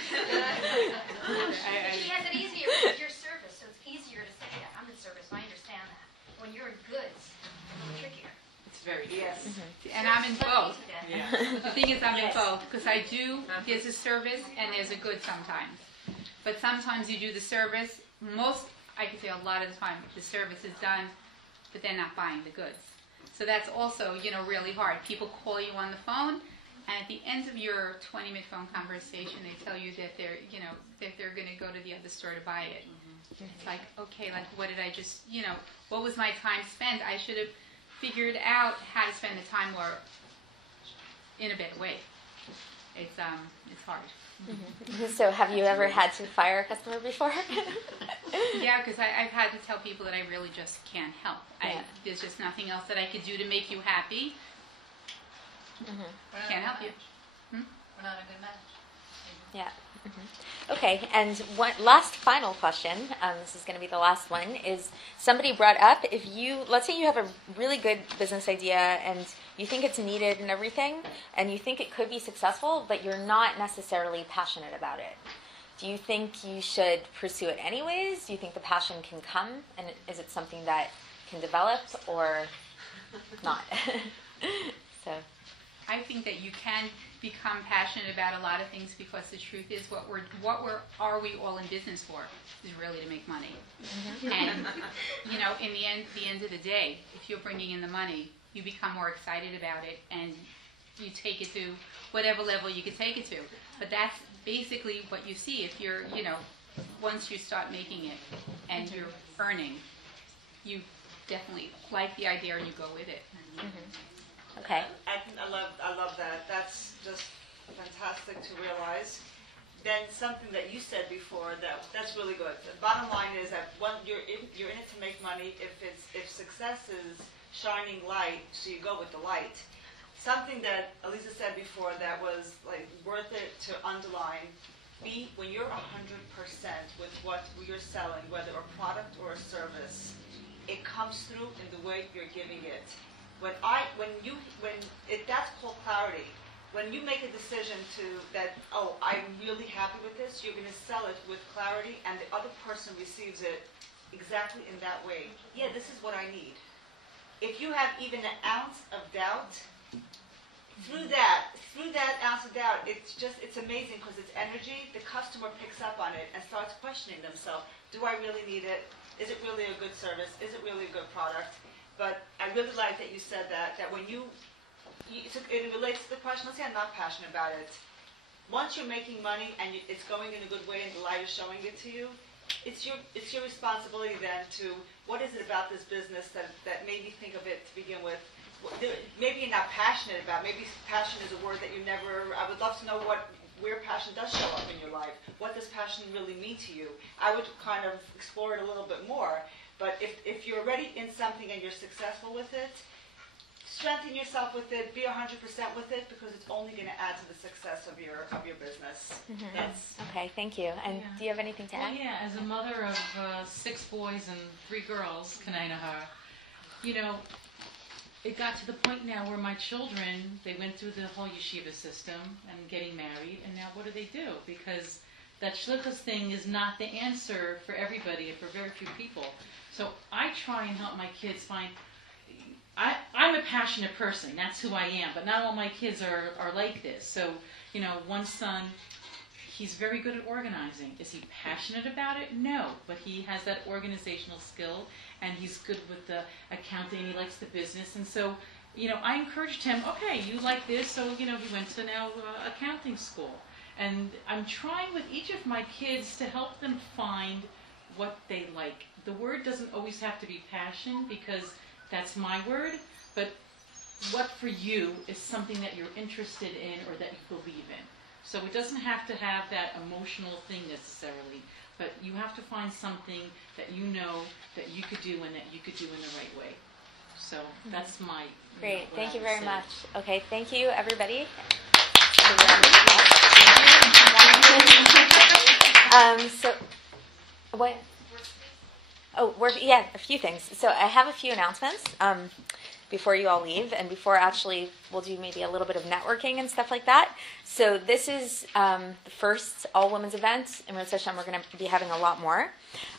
She has it easier with your service, so it's easier to say, yeah, I'm in service, I understand that. When you're in goods, it's a little trickier. It's very true. Yes. And I'm in both. Yeah. The thing is, I'm in both, because there's a service and there's a good sometimes. But sometimes you do the service, I could say a lot of the time, the service is done, but they're not buying the goods. So that's also, really hard. People call you on the phone, and at the end of your 20-minute phone conversation, they tell you that they're going to go to the other store to buy it. It's like, okay, what did I just, what was my time spent? I should have figured out how to spend the time more in a better way. It's hard. So have you ever had to fire a customer before? Yeah, because I've had to tell people that I really just can't help. There's just nothing else that I could do to make you happy. Can't help you. We're not a good match. Yeah. Okay, and one last final question, this is going to be the last one, is somebody brought up, let's say you have a really good business idea and you think it's needed and everything, and you think it could be successful, but you're not necessarily passionate about it. Do you think you should pursue it anyways? Do you think the passion can come, and is it something that can develop or not? So, I think that you can become passionate about a lot of things, because the truth is, what are we all in business for? Is really to make money. And in the end of the day, if you're bringing in the money, you become more excited about it, and you take it to whatever level you can take it to. But that's basically what you see. If you're once you start making it and you're earning, you definitely like the idea and you go with it. Okay. I love that. That's just fantastic to realize. Then something that you said before that's really good. The bottom line is that when you're in it to make money. If success is shining light, so you go with the light. Something that Aliza said before that was like worth it to underline. When you're 100% with what you're selling, whether a product or a service, it comes through in the way you're giving it. That's called clarity. When you make a decision I'm really happy with this, you're going to sell it with clarity, and the other person receives it exactly in that way. Yeah, this is what I need. If you have even an ounce of doubt, through that ounce of doubt, it's amazing because it's energy. The customer picks up on it and starts questioning themselves. Do I really need it? Is it really a good service? Is it really a good product? But I really like that you said that when it relates to the question, let's say I'm not passionate about it. Once you're making money and it's going in a good way and the light is showing it to you, it's your responsibility then to, what is it about this business that made me think of it to begin with? Maybe you're not passionate about. Maybe passion is a word that you never. I would love to know where passion does show up in your life. What does passion really mean to you? I would kind of explore it a little bit more. But if you're already in something and you're successful with it, strengthen yourself with it. Be 100% with it because it's only going to add to the success of your business. Mm-hmm. That's Okay, thank you. And do you have anything to add? Well, yeah, as a mother of 6 boys and 3 girls, it got to the point now where my children, they went through the whole yeshiva system and getting married, and now what do? Because that shlichus thing is not the answer for everybody, for very few people. So I try and help my kids find, I'm a passionate person, that's who I am, but not all my kids are like this. So, one son, he's very good at organizing. Is he passionate about it? No, but he has that organizational skill, and he's good with the accounting, he likes the business, and so, I encouraged him, okay, you like this, so, he went to now accounting school. And I'm trying with each of my kids to help them find what they like. The word doesn't always have to be passion, because that's my word, but what for you is something that you're interested in or that you believe in. So it doesn't have to have that emotional thing necessarily, but you have to find something that you know that you could do and that you could do in the right way. So that's my... Great, what thank I you would very say. much. Okay, thank you, everybody. What? A few things. So I have a few announcements before you all leave, and before actually we'll do maybe a little bit of networking and stuff like that. So this is the first all-women's event. In Rosh Hashanah, we're going to be having a lot more.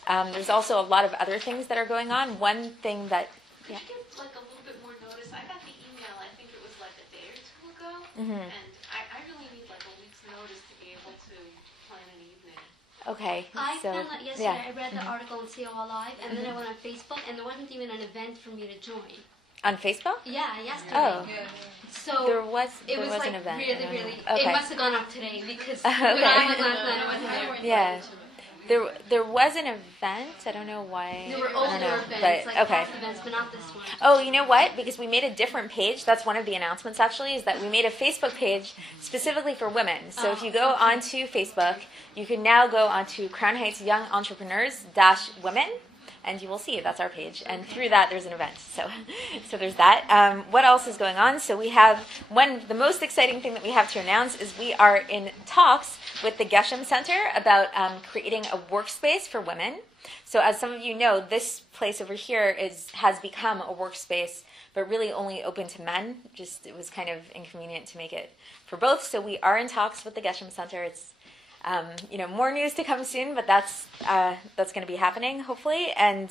There's also a lot of other things that are going on. One thing that... Could you give a little bit more notice? I got the email, I think it was a day or 2 ago, Mm-hmm. and I really need a week's notice to be able to plan an evening. Okay, I so... found out yesterday, yeah. I read the article on COL Live, and then I went on Facebook, and there wasn't even an event for me to join. On Facebook? Yeah, yesterday. Oh. So There was it was an event. really, really. Okay. It must have gone up today because Okay. when I was last night, I wasn't there. Yeah. There was an event. I don't know why. There were I don't older know, events, but, like okay. past events, but not this one. Oh, you know what? Because we made a different page. That's one of the announcements, actually, is that we made a Facebook page specifically for women. So if you go onto Facebook, you can now go onto Crown Heights Young Entrepreneurs-Women, and you will see that's our page. And through that, there's an event. So there's that. What else is going on? So we have the most exciting thing that we have to announce is we are in talks with the Geshem Center about creating a workspace for women. So as some of you know, this place over here has become a workspace, but really only open to men. Just it was kind of inconvenient to make it for both. So we are in talks with the Geshem Center. It's more news to come soon, but that's going to be happening hopefully. And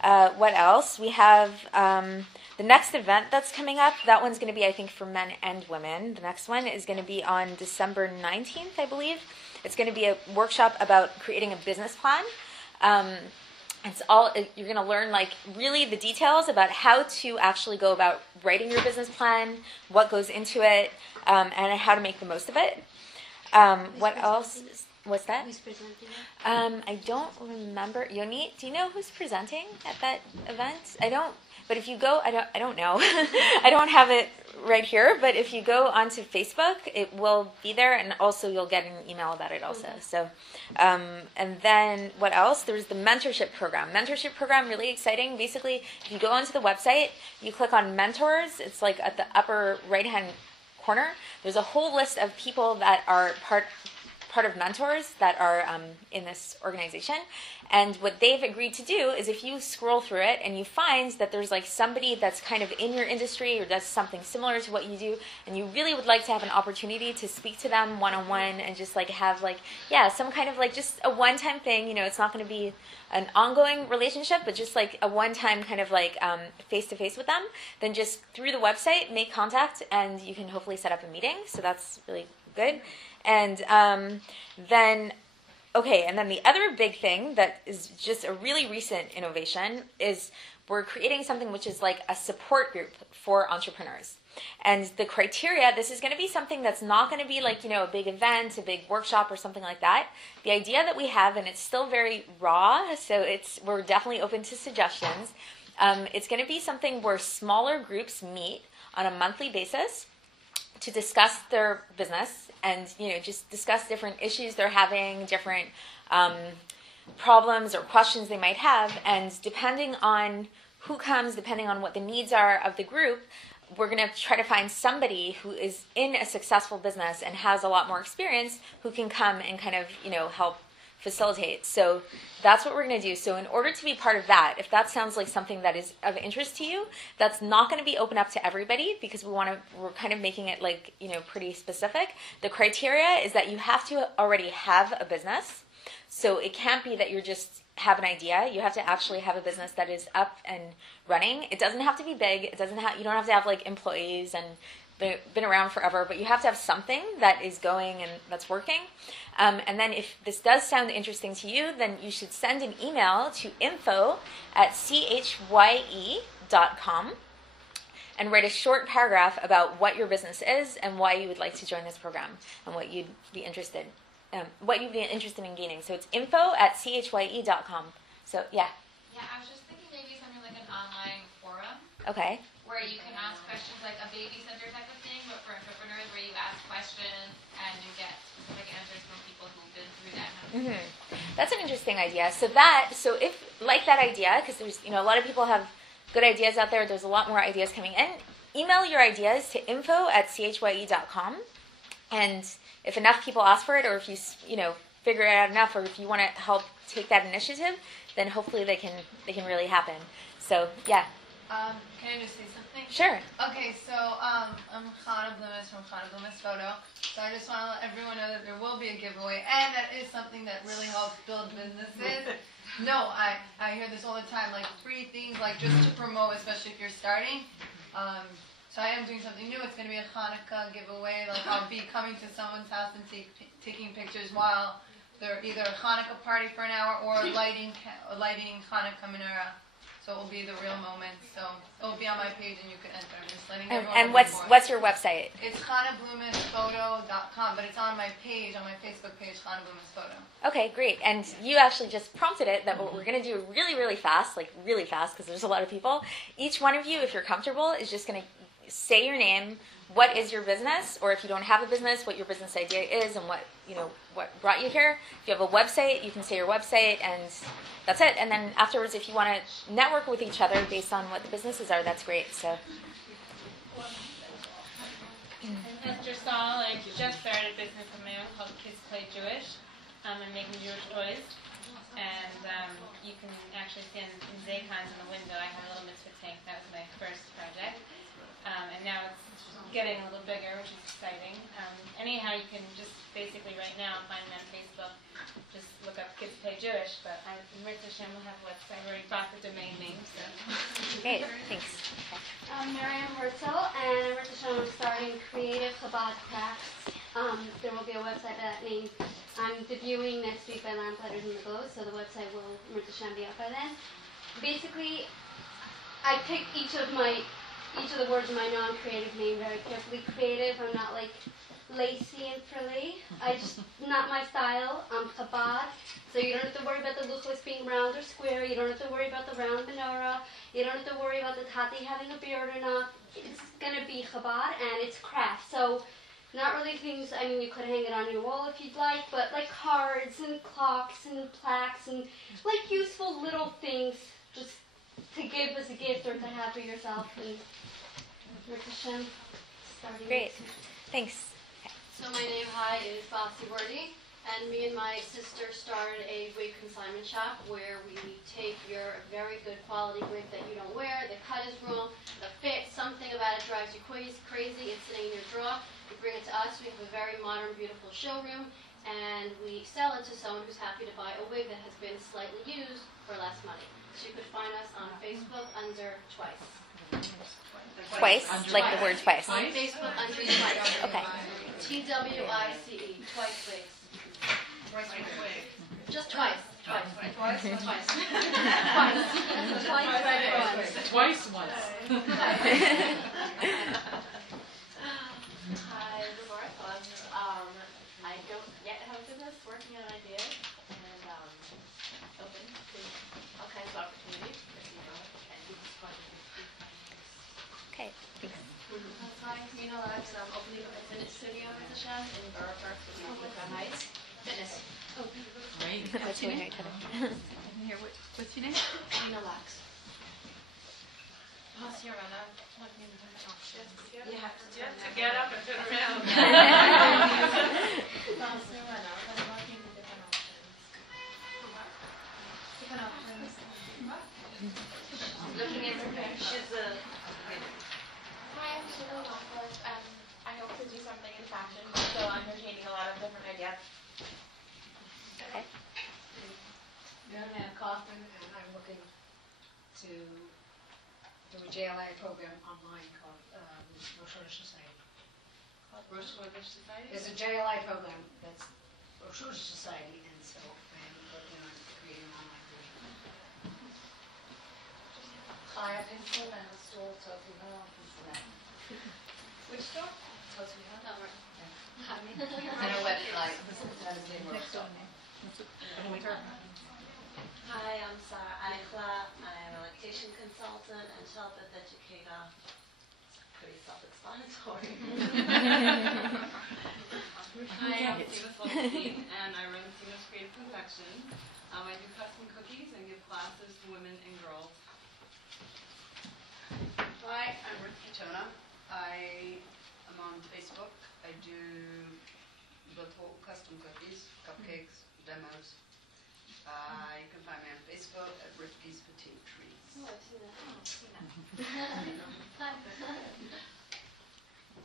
what else? We have the next event that's coming up. That one's going to be, I think, for men and women. The next one is going to be on December 19th, I believe. It's going to be a workshop about creating a business plan. You're going to learn really the details about how to actually go about writing your business plan, what goes into it, and how to make the most of it. What else? What's that? Who's presenting? I don't remember. Yoni, do you know who's presenting at that event? I don't. But if you go, I don't know. I don't have it right here. But if you go onto Facebook, it will be there, and also you'll get an email about it also. So, and then what else? There's the mentorship program. Mentorship program, really exciting. Basically, if you go onto the website, you click on mentors. It's like at the upper right-hand corner. There's a whole list of people that are part of mentors that are in this organization, and what they've agreed to do is if you scroll through it and you find that there's like somebody that's kind of in your industry or does something similar to what you do, and you really would like to have an opportunity to speak to them one-on-one and just like have like some kind of like just a one-time thing. It's not going to be an ongoing relationship, but just like a one-time kind of like face-to-face with them, then just through the website make contact and you can hopefully set up a meeting. So that's really good. And then the other big thing that is just a really recent innovation is we're creating something which is like a support group for entrepreneurs. And the criteria, this is going to be something that's not going to be like, a big event, a big workshop or something like that. The idea that we have, and it's still very raw, so we're definitely open to suggestions. It's going to be something where smaller groups meet on a monthly basis to discuss their business and just discuss different issues they're having, different problems or questions they might have, and depending on who comes, depending on what the needs are of the group, we're going to try to find somebody who is in a successful business and has a lot more experience who can come and kind of help facilitate. So that's what we're going to do. So in order to be part of that, if that sounds like something that is of interest to you, that's not going to be open up to everybody because we're kind of making it like, pretty specific. The criteria is that you have to already have a business. So it can't be that you're just have an idea. You have to actually have a business that is up and running. It doesn't have to be big. You don't have to have like employees and been around forever, but you have to have something that is going and that's working. And then if this does sound interesting to you, then you should send an email to info@chye.com and write a short paragraph about what your business is and why you would like to join this program and what you'd be interested in gaining. So it's info@chye.com. So yeah. Yeah, I was just thinking maybe something like an online forum. Okay. Where you can ask questions like a baby center type of thing, but for entrepreneurs where you ask questions and you get specific answers from people who've been through that kind of thing. That's an interesting idea. So if like that idea, because there's a lot of people have good ideas out there. There's a lot more ideas coming in. Email your ideas to info@chye.com, and if enough people ask for it, or if you figure it out enough, or if you want to help take that initiative, then hopefully they can really happen. So yeah. Can I just say something? Sure. Okay, so I'm Chaya Abelsky from Chaya Abelsky Photo. So I just want to let everyone know that there will be a giveaway, and that is something that really helps build businesses. No, I hear this all the time, like free things, like just to promote, especially if you're starting. So I am doing something new. It's going to be a Hanukkah giveaway. Like I'll be coming to someone's house and taking pictures while they're either a Hanukkah party for an hour or lighting Hanukkah menorah. So it will be the real moment. So it will be on my page and you can enter. I'm just letting everyone know. And what's your website? It's ChayaBlumenphoto.com, but it's on my page, on my Facebook page, Chaya Abelsky Photo. Okay, great. And you actually just prompted it that what we're going to do really, really fast, because there's a lot of people. Each one of you, if you're comfortable, is just going to say your name, what is your business, or if you don't have a business, what your business idea is and what brought you here. If you have a website, you can say your website, and that's it. And then afterwards, if you want to network with each other based on what the businesses are, that's great. So. Esther Saul, I just started a business of my own called Kids Play Jewish. I'm making Jewish toys. And you can actually see in Zaycons in the window, I have a little mitzvah tank. That was my first project. And now it's getting a little bigger, which is exciting. Anyhow, you can just basically right now find me on Facebook. Just look up Kids Play Jewish. But Mirza Hashem will have a website. I already bought the domain name. So. Great, thanks. I'm Miriam Herzl, and Mirza Hashem is starting Creative Chabad Crafts. There will be a website by that name. I'm debuting next week by Lamplighters in the Glow, so the website will Mirza Hashem be up by then. Basically, I picked each of the words in my non-creative name very carefully. Creative, I'm not like lacy and frilly. Not my style. I'm Chabad, so you don't have to worry about the luchos being round or square. You don't have to worry about the round menorah. You don't have to worry about the tati having a beard or not. It's gonna be Chabad, and it's craft. So, not really things. I mean, you could hang it on your wall if you'd like, but like cards and clocks and plaques and like useful little things, just to give as a gift or to have for yourself. And Baruch Hashem, starting. Great. Thanks. So my name, is Basi Wardi, and me and my sister started a wig consignment shop where we take your very good quality wig that you don't wear, the cut is wrong, the fit, something about it drives you crazy, it's sitting in your drawer. You bring it to us, we have a very modern, beautiful showroom, and we sell it to someone who's happy to buy a wig that has been slightly used for less money. So you could find us on Facebook under CHYE. Twice, like the word twice. On Facebook under CHYE. Okay. TWICE, twice wigs. Just twice. Twice. Twice. Twice once. Hi, Laura Phillips. I don't yet have a business, working on ideas, and open to all kinds of opportunities, as you know, and it's fun. Okay, thanks. Hi, Mina Lex. I'm opening up a fitness studio with the chef in Borough Park, Brooklyn Heights. Fitness. Great. That's really nice. What's your name? Mina Lex. You have to turn To get up and turn around. Looking at her, she's a... Hi, I'm Sheila Northwest. I hope to do something in fashion, so I'm entertaining a lot of different ideas. Okay. Anna Kaufman, and I'm looking to do a JLA program online called Rosh Hashanah Society. Rosh Hashanah Society? There's a JLI program that's Rosh Hashanah Society, and so I'm working on creating an online version. Hi, I'm in Savannah store, Tokyo, Which store? Tokyo. And a website. Next door. Hi, I'm Sarah Eichler. I'm a lactation consultant and childbirth educator. It's pretty self-explanatory. Hi, I'm Sima Solstein, and I run Sima's Creative Confection. I do custom cookies and give classes to women and girls. Hi, I'm Rick Kitona. I am on Facebook. I do little custom cookies, cupcakes, demos. You can find me on Facebook at Rifky's Petite Treats. Oh, I've seen that.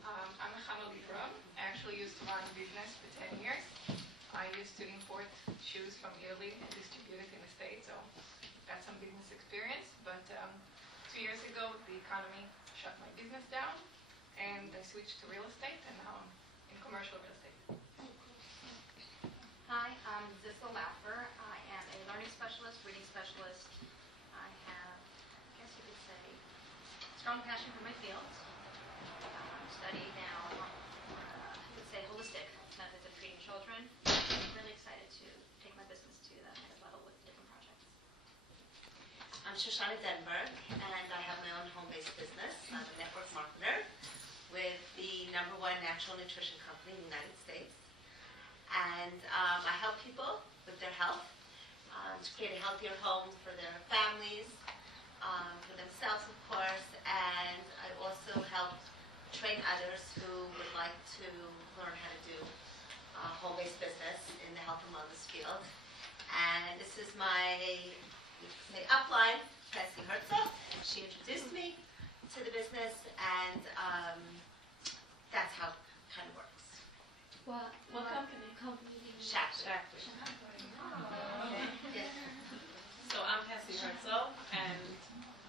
I'm Hannah Libra. I actually used to run a business for 10 years. I used to import shoes from Italy and distribute it in the States, so got some business experience. But 2 years ago, the economy shut my business down, and I switched to real estate, and now I'm in commercial real estate. Hi, I'm Zissa Laffer. I am a learning specialist, reading specialist. I have, I guess you could say, strong passion for my fields. I'm studying now, I would say, holistic methods of treating children. I'm really excited to take my business to the next level with different projects. I'm Shoshana Denberg, and I have my own home-based business. I'm a network marketer with the #1 natural nutrition company in the United States. And I help people with their health to create a healthier home for their families, for themselves, of course. And I also help train others who would like to learn how to do home-based business in the health and wellness field. And this is my, you could say, upline, Pesky Herzog. She introduced me to the business, and that's how it kind of works. What company? Shackley. So I'm Pesky Herzog, and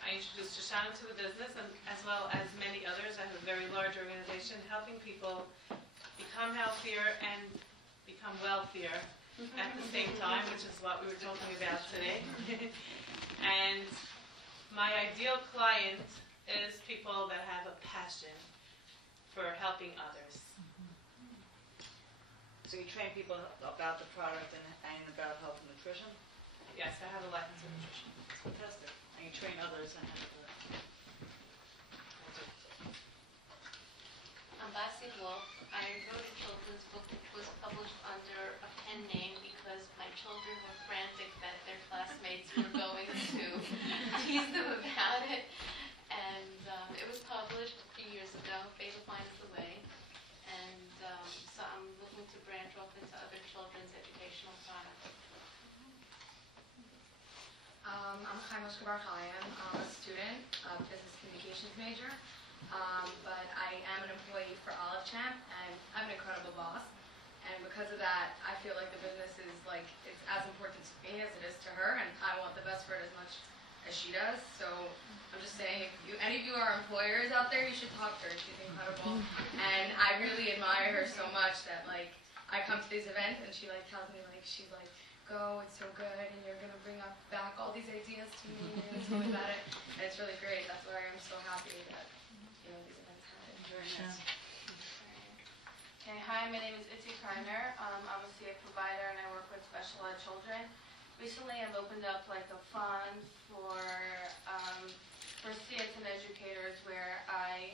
I introduced Shoshana to the business, and as well as many others. I have a very large organization helping people become healthier and become wealthier at the same time, which is what we were talking about today. And my ideal client is people that have a passion for helping others. So you train people about the product and about health and nutrition? Yes, I have a license in nutrition. Fantastic. And you train others on how to do it. I'm Basi Wolf. I wrote a children's book which was published under a pen name because my children were frantic that their classmates were going to tease them about it. And it was published a few years ago, Fatal Finds the Way. And so I'm looking to branch off into other children's educational products. I'm Chaim Bar Chaim. I'm a student, a business communications major. But I am an employee for Olive Champ, and I'm an incredible boss. And because of that, I feel like the business is like, it's as important to me as it is to her, and I want the best for it as much as she does. So I'm just saying, if any of you are employers out there, you should talk to her. She's incredible. And I really admire her so much that like, I come to these events and she like tells me like, she's like, go, it's so good, and you're gonna bring back all these ideas to me, and you're gonna tell me about it. And it's really great. That's why I'm so happy that these events happen. Very nice. Okay, hi, my name is Itzi Kreiner. I'm a CA provider and I work with special ed children. Recently I've opened up like a fund for CAs and educators where I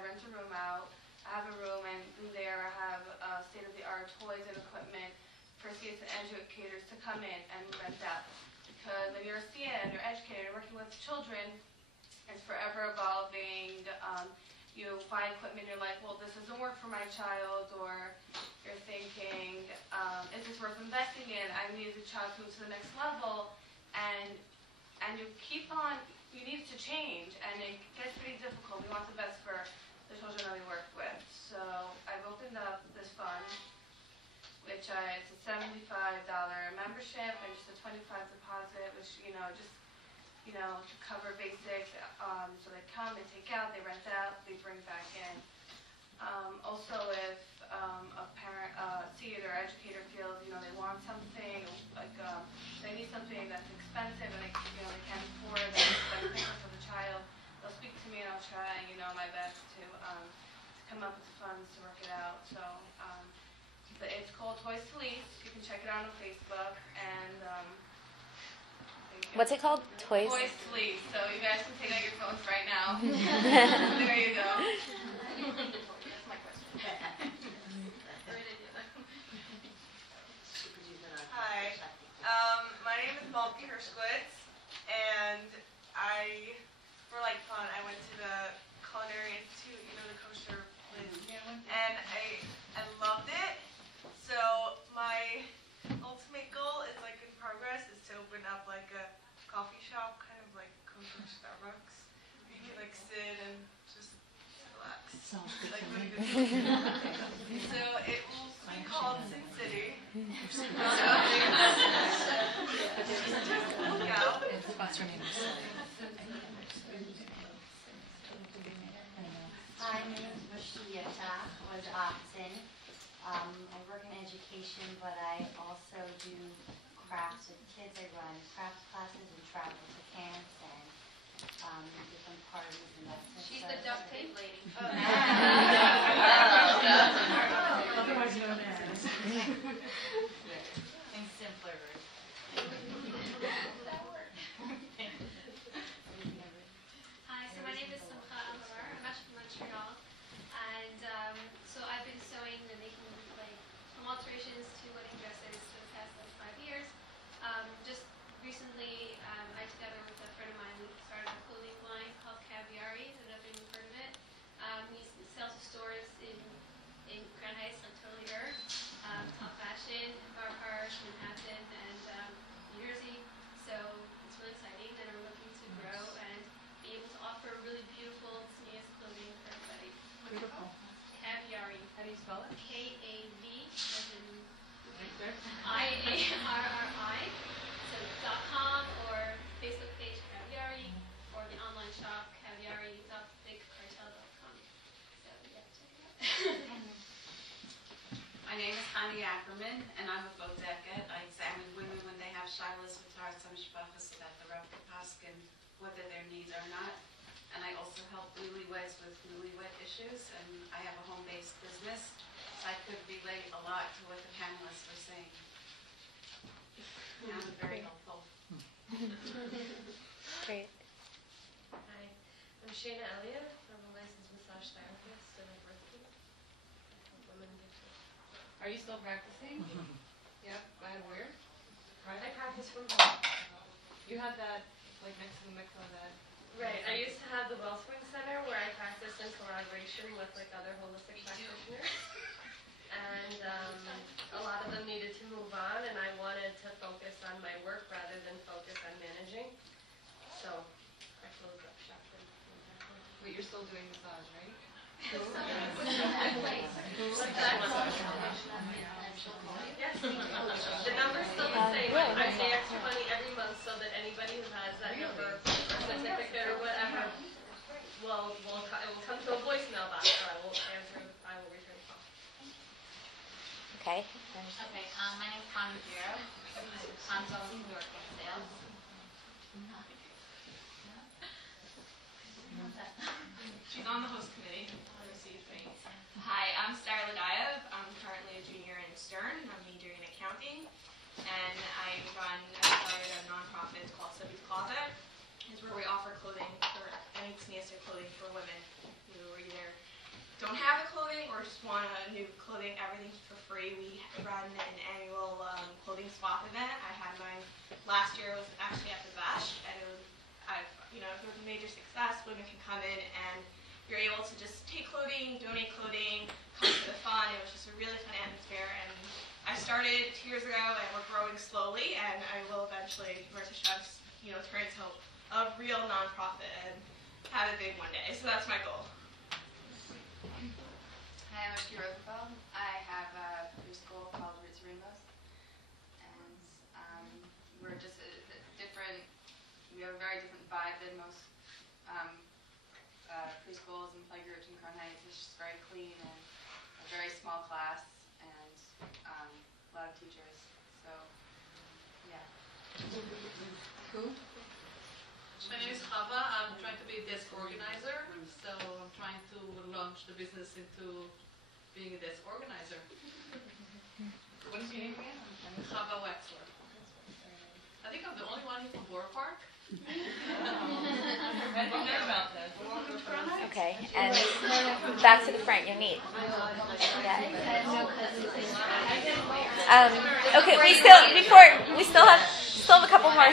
rent a room out. I have a room and in there I have state-of-the-art toys and equipment for CAs and educators to come in and rent out. Because when you're a CA and you're an educator working with children, it's forever evolving. You buy equipment, you're like, well, this doesn't work for my child, or you're thinking, is this worth investing in? I need the child to move to the next level, and you keep on, you need to change, and it gets pretty difficult. We want the best for the children that we work with. So I've opened up this fund, which it's a $75 membership and just a $25 deposit, which, to cover basics. So they come, they take out, they rent out, they bring back in. Also, if a parent, CA or educator feels, they want something, like they need something that's expensive and they can't afford it, it's beneficial for the child, they'll speak to me and I'll try, my best to come up with the funds to work it out. So it's called Toys to Lease. You can check it out on Facebook and. What's it called? Toys? Toys to Lease. So you guys can take out your phones right now. There you go. That's my question. Hi. My name is Malky Hershkowitz, and for like fun, I went to the Culinary Institute, the kosher place, and I loved it. So my ultimate goal is like in progress is to open up like a coffee shop, kind of like kosher Starbucks. You can like sit and just relax. Like really good food. So it will be called Sin City. Just look out. Hi, my name is Rashida Oxen. I work in education, but I also do crafts with kids. I run crafts classes and travel to camps and different parties and that stuff. She's the duct tape lady. Otherwise known as. In simpler Hi, so my name is Simcha Amar. I'm actually from Montreal. And so I've been sewing and making like home alterations to wedding dresses for the past 5 years. Just recently, I together with a friend of mine, we started a clothing line called Caviari. I don't know if you've heard of it. We sell to stores in Grand Heights, like Totally Her, Top Fashion, Bar Park, Manhattan, and New Jersey. So it's really exciting, and we're looking to grow and be able to offer really beautiful, sneeze clothing for everybody. Beautiful. Caviari. How do you spell it? K-A-V, as in Right there. I-A-R-R-I. So .com or Facebook page Caviari, or the online shop caviari.bigcartel.com. So yeah, check it out. My name is Hani Ackerman, and I'm a Bodeket. I examine women when they have shilas with Mishpachas so that the Rav can paskin whether their needs are not. And I also help newlyweds with newlywed issues, and I have a home-based business. I could relate a lot to what the panelists were saying. Sounded very helpful. Great. Hi, I'm Shana Elliott. I'm a licensed massage therapist and I work with women. Are you still practicing? Yep. And where? I practice from home. You had that, like next to the mikvah, that. Right. I used to have the Wellspring Center where I practiced in collaboration with like other holistic practitioners. And a lot of them needed to move on, and I wanted to focus on my work rather than focus on managing. So I closed up shop. But you're still doing massage, right? Yes. The number's still the same. I pay extra money every month so that anybody who has that number, certificate or whatever, it will come to a voicemail box, so I will return the call. Okay. Okay, my name is Connie Bureau. I'm from New York in sales. She's on the host committee. Hi, I'm Sarah Ladayev. I'm currently a junior in Stern. I'm majoring in accounting. And I started a nonprofit called Sophie's Closet. It's where we offer clothing for any sneaker clothing for women who either don't have the clothing or just want a new clothing, everything for free. We run an annual clothing swap event. I had mine last year. It was actually at the Bash, and it was a major success. Women can come in and you're able to just take clothing, donate clothing, come to the fun. It was just a really fun atmosphere, and I started 2 years ago, and we're growing slowly, and I will eventually, turn into a real nonprofit and have it big one day. So that's my goal. Hi, I'm Ashki Rosenfeld. I have a preschool called Roots Rainbows, and we're just different. We have a very different vibe than most preschools and playgroups in Crown Heights. It's just very clean and a very small class and a lot of teachers. So, yeah. Who? My name is Chava. I'm trying to be a desk organizer. So I'm trying to launch the business into being a desk organizer. What is your name again? I'm Chava Wexler. I think I'm the only one here from Borough Park. Okay, and back to the front, you're neat. Okay, we still have a couple more.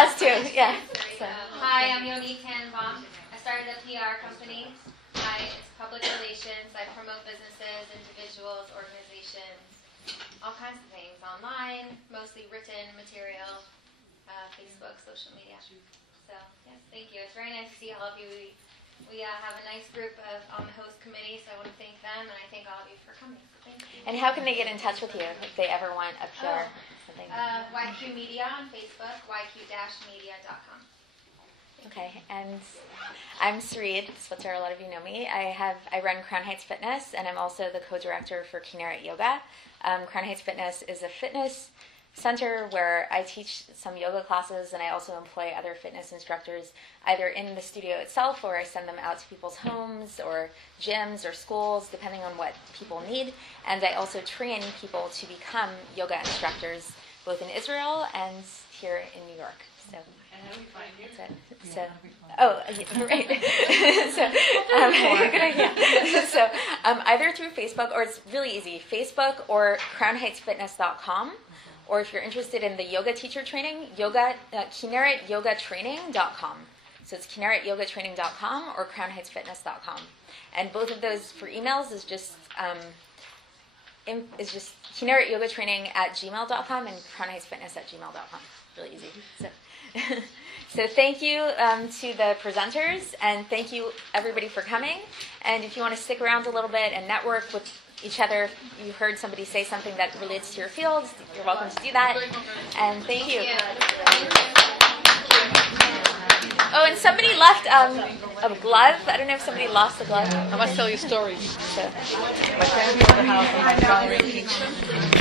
Us too, yeah. So. Hi, I'm Yoni Tannenbaum. I started a PR company. It's public relations. I promote businesses, individuals, organizations, all kinds of things online, mostly written material. Facebook, social media. So, yes, thank you. It's very nice to see all of you. We have a nice group on the host committee, so I want to thank them, and I thank all of you for coming. So thank you. And how can they get in touch with you if they ever want a PR? Something? YQ Media on Facebook, yq-media.com. Okay, and I'm Sareed Switzer. A lot of you know me. I run Crown Heights Fitness, and I'm also the co-director for Kinneret Yoga. Crown Heights Fitness is a fitness center where I teach some yoga classes, and I also employ other fitness instructors either in the studio itself, or I send them out to people's homes or gyms or schools depending on what people need. And I also train people to become yoga instructors both in Israel and here in New York. So and how do we find you? Right. Good idea. So either through Facebook, or it's really easy, Facebook or crownheightsfitness.com. Or if you're interested in the yoga teacher training, KinneretYogaTraining.com. So it's KinneretYogaTraining.com or CrownHeightsFitness.com. And both of those for emails is just KinneretYogaTraining@gmail.com and CrownHeightsFitness@gmail.com. Really easy. So thank you to the presenters, and thank you everybody for coming. And if you want to stick around a little bit and network with each other, you heard somebody say something that relates to your field, you're welcome to do that. And thank you. Oh, and somebody left a glove. I don't know if somebody lost a glove. I must tell you stories. So. My grandmother house and my father in Kingston.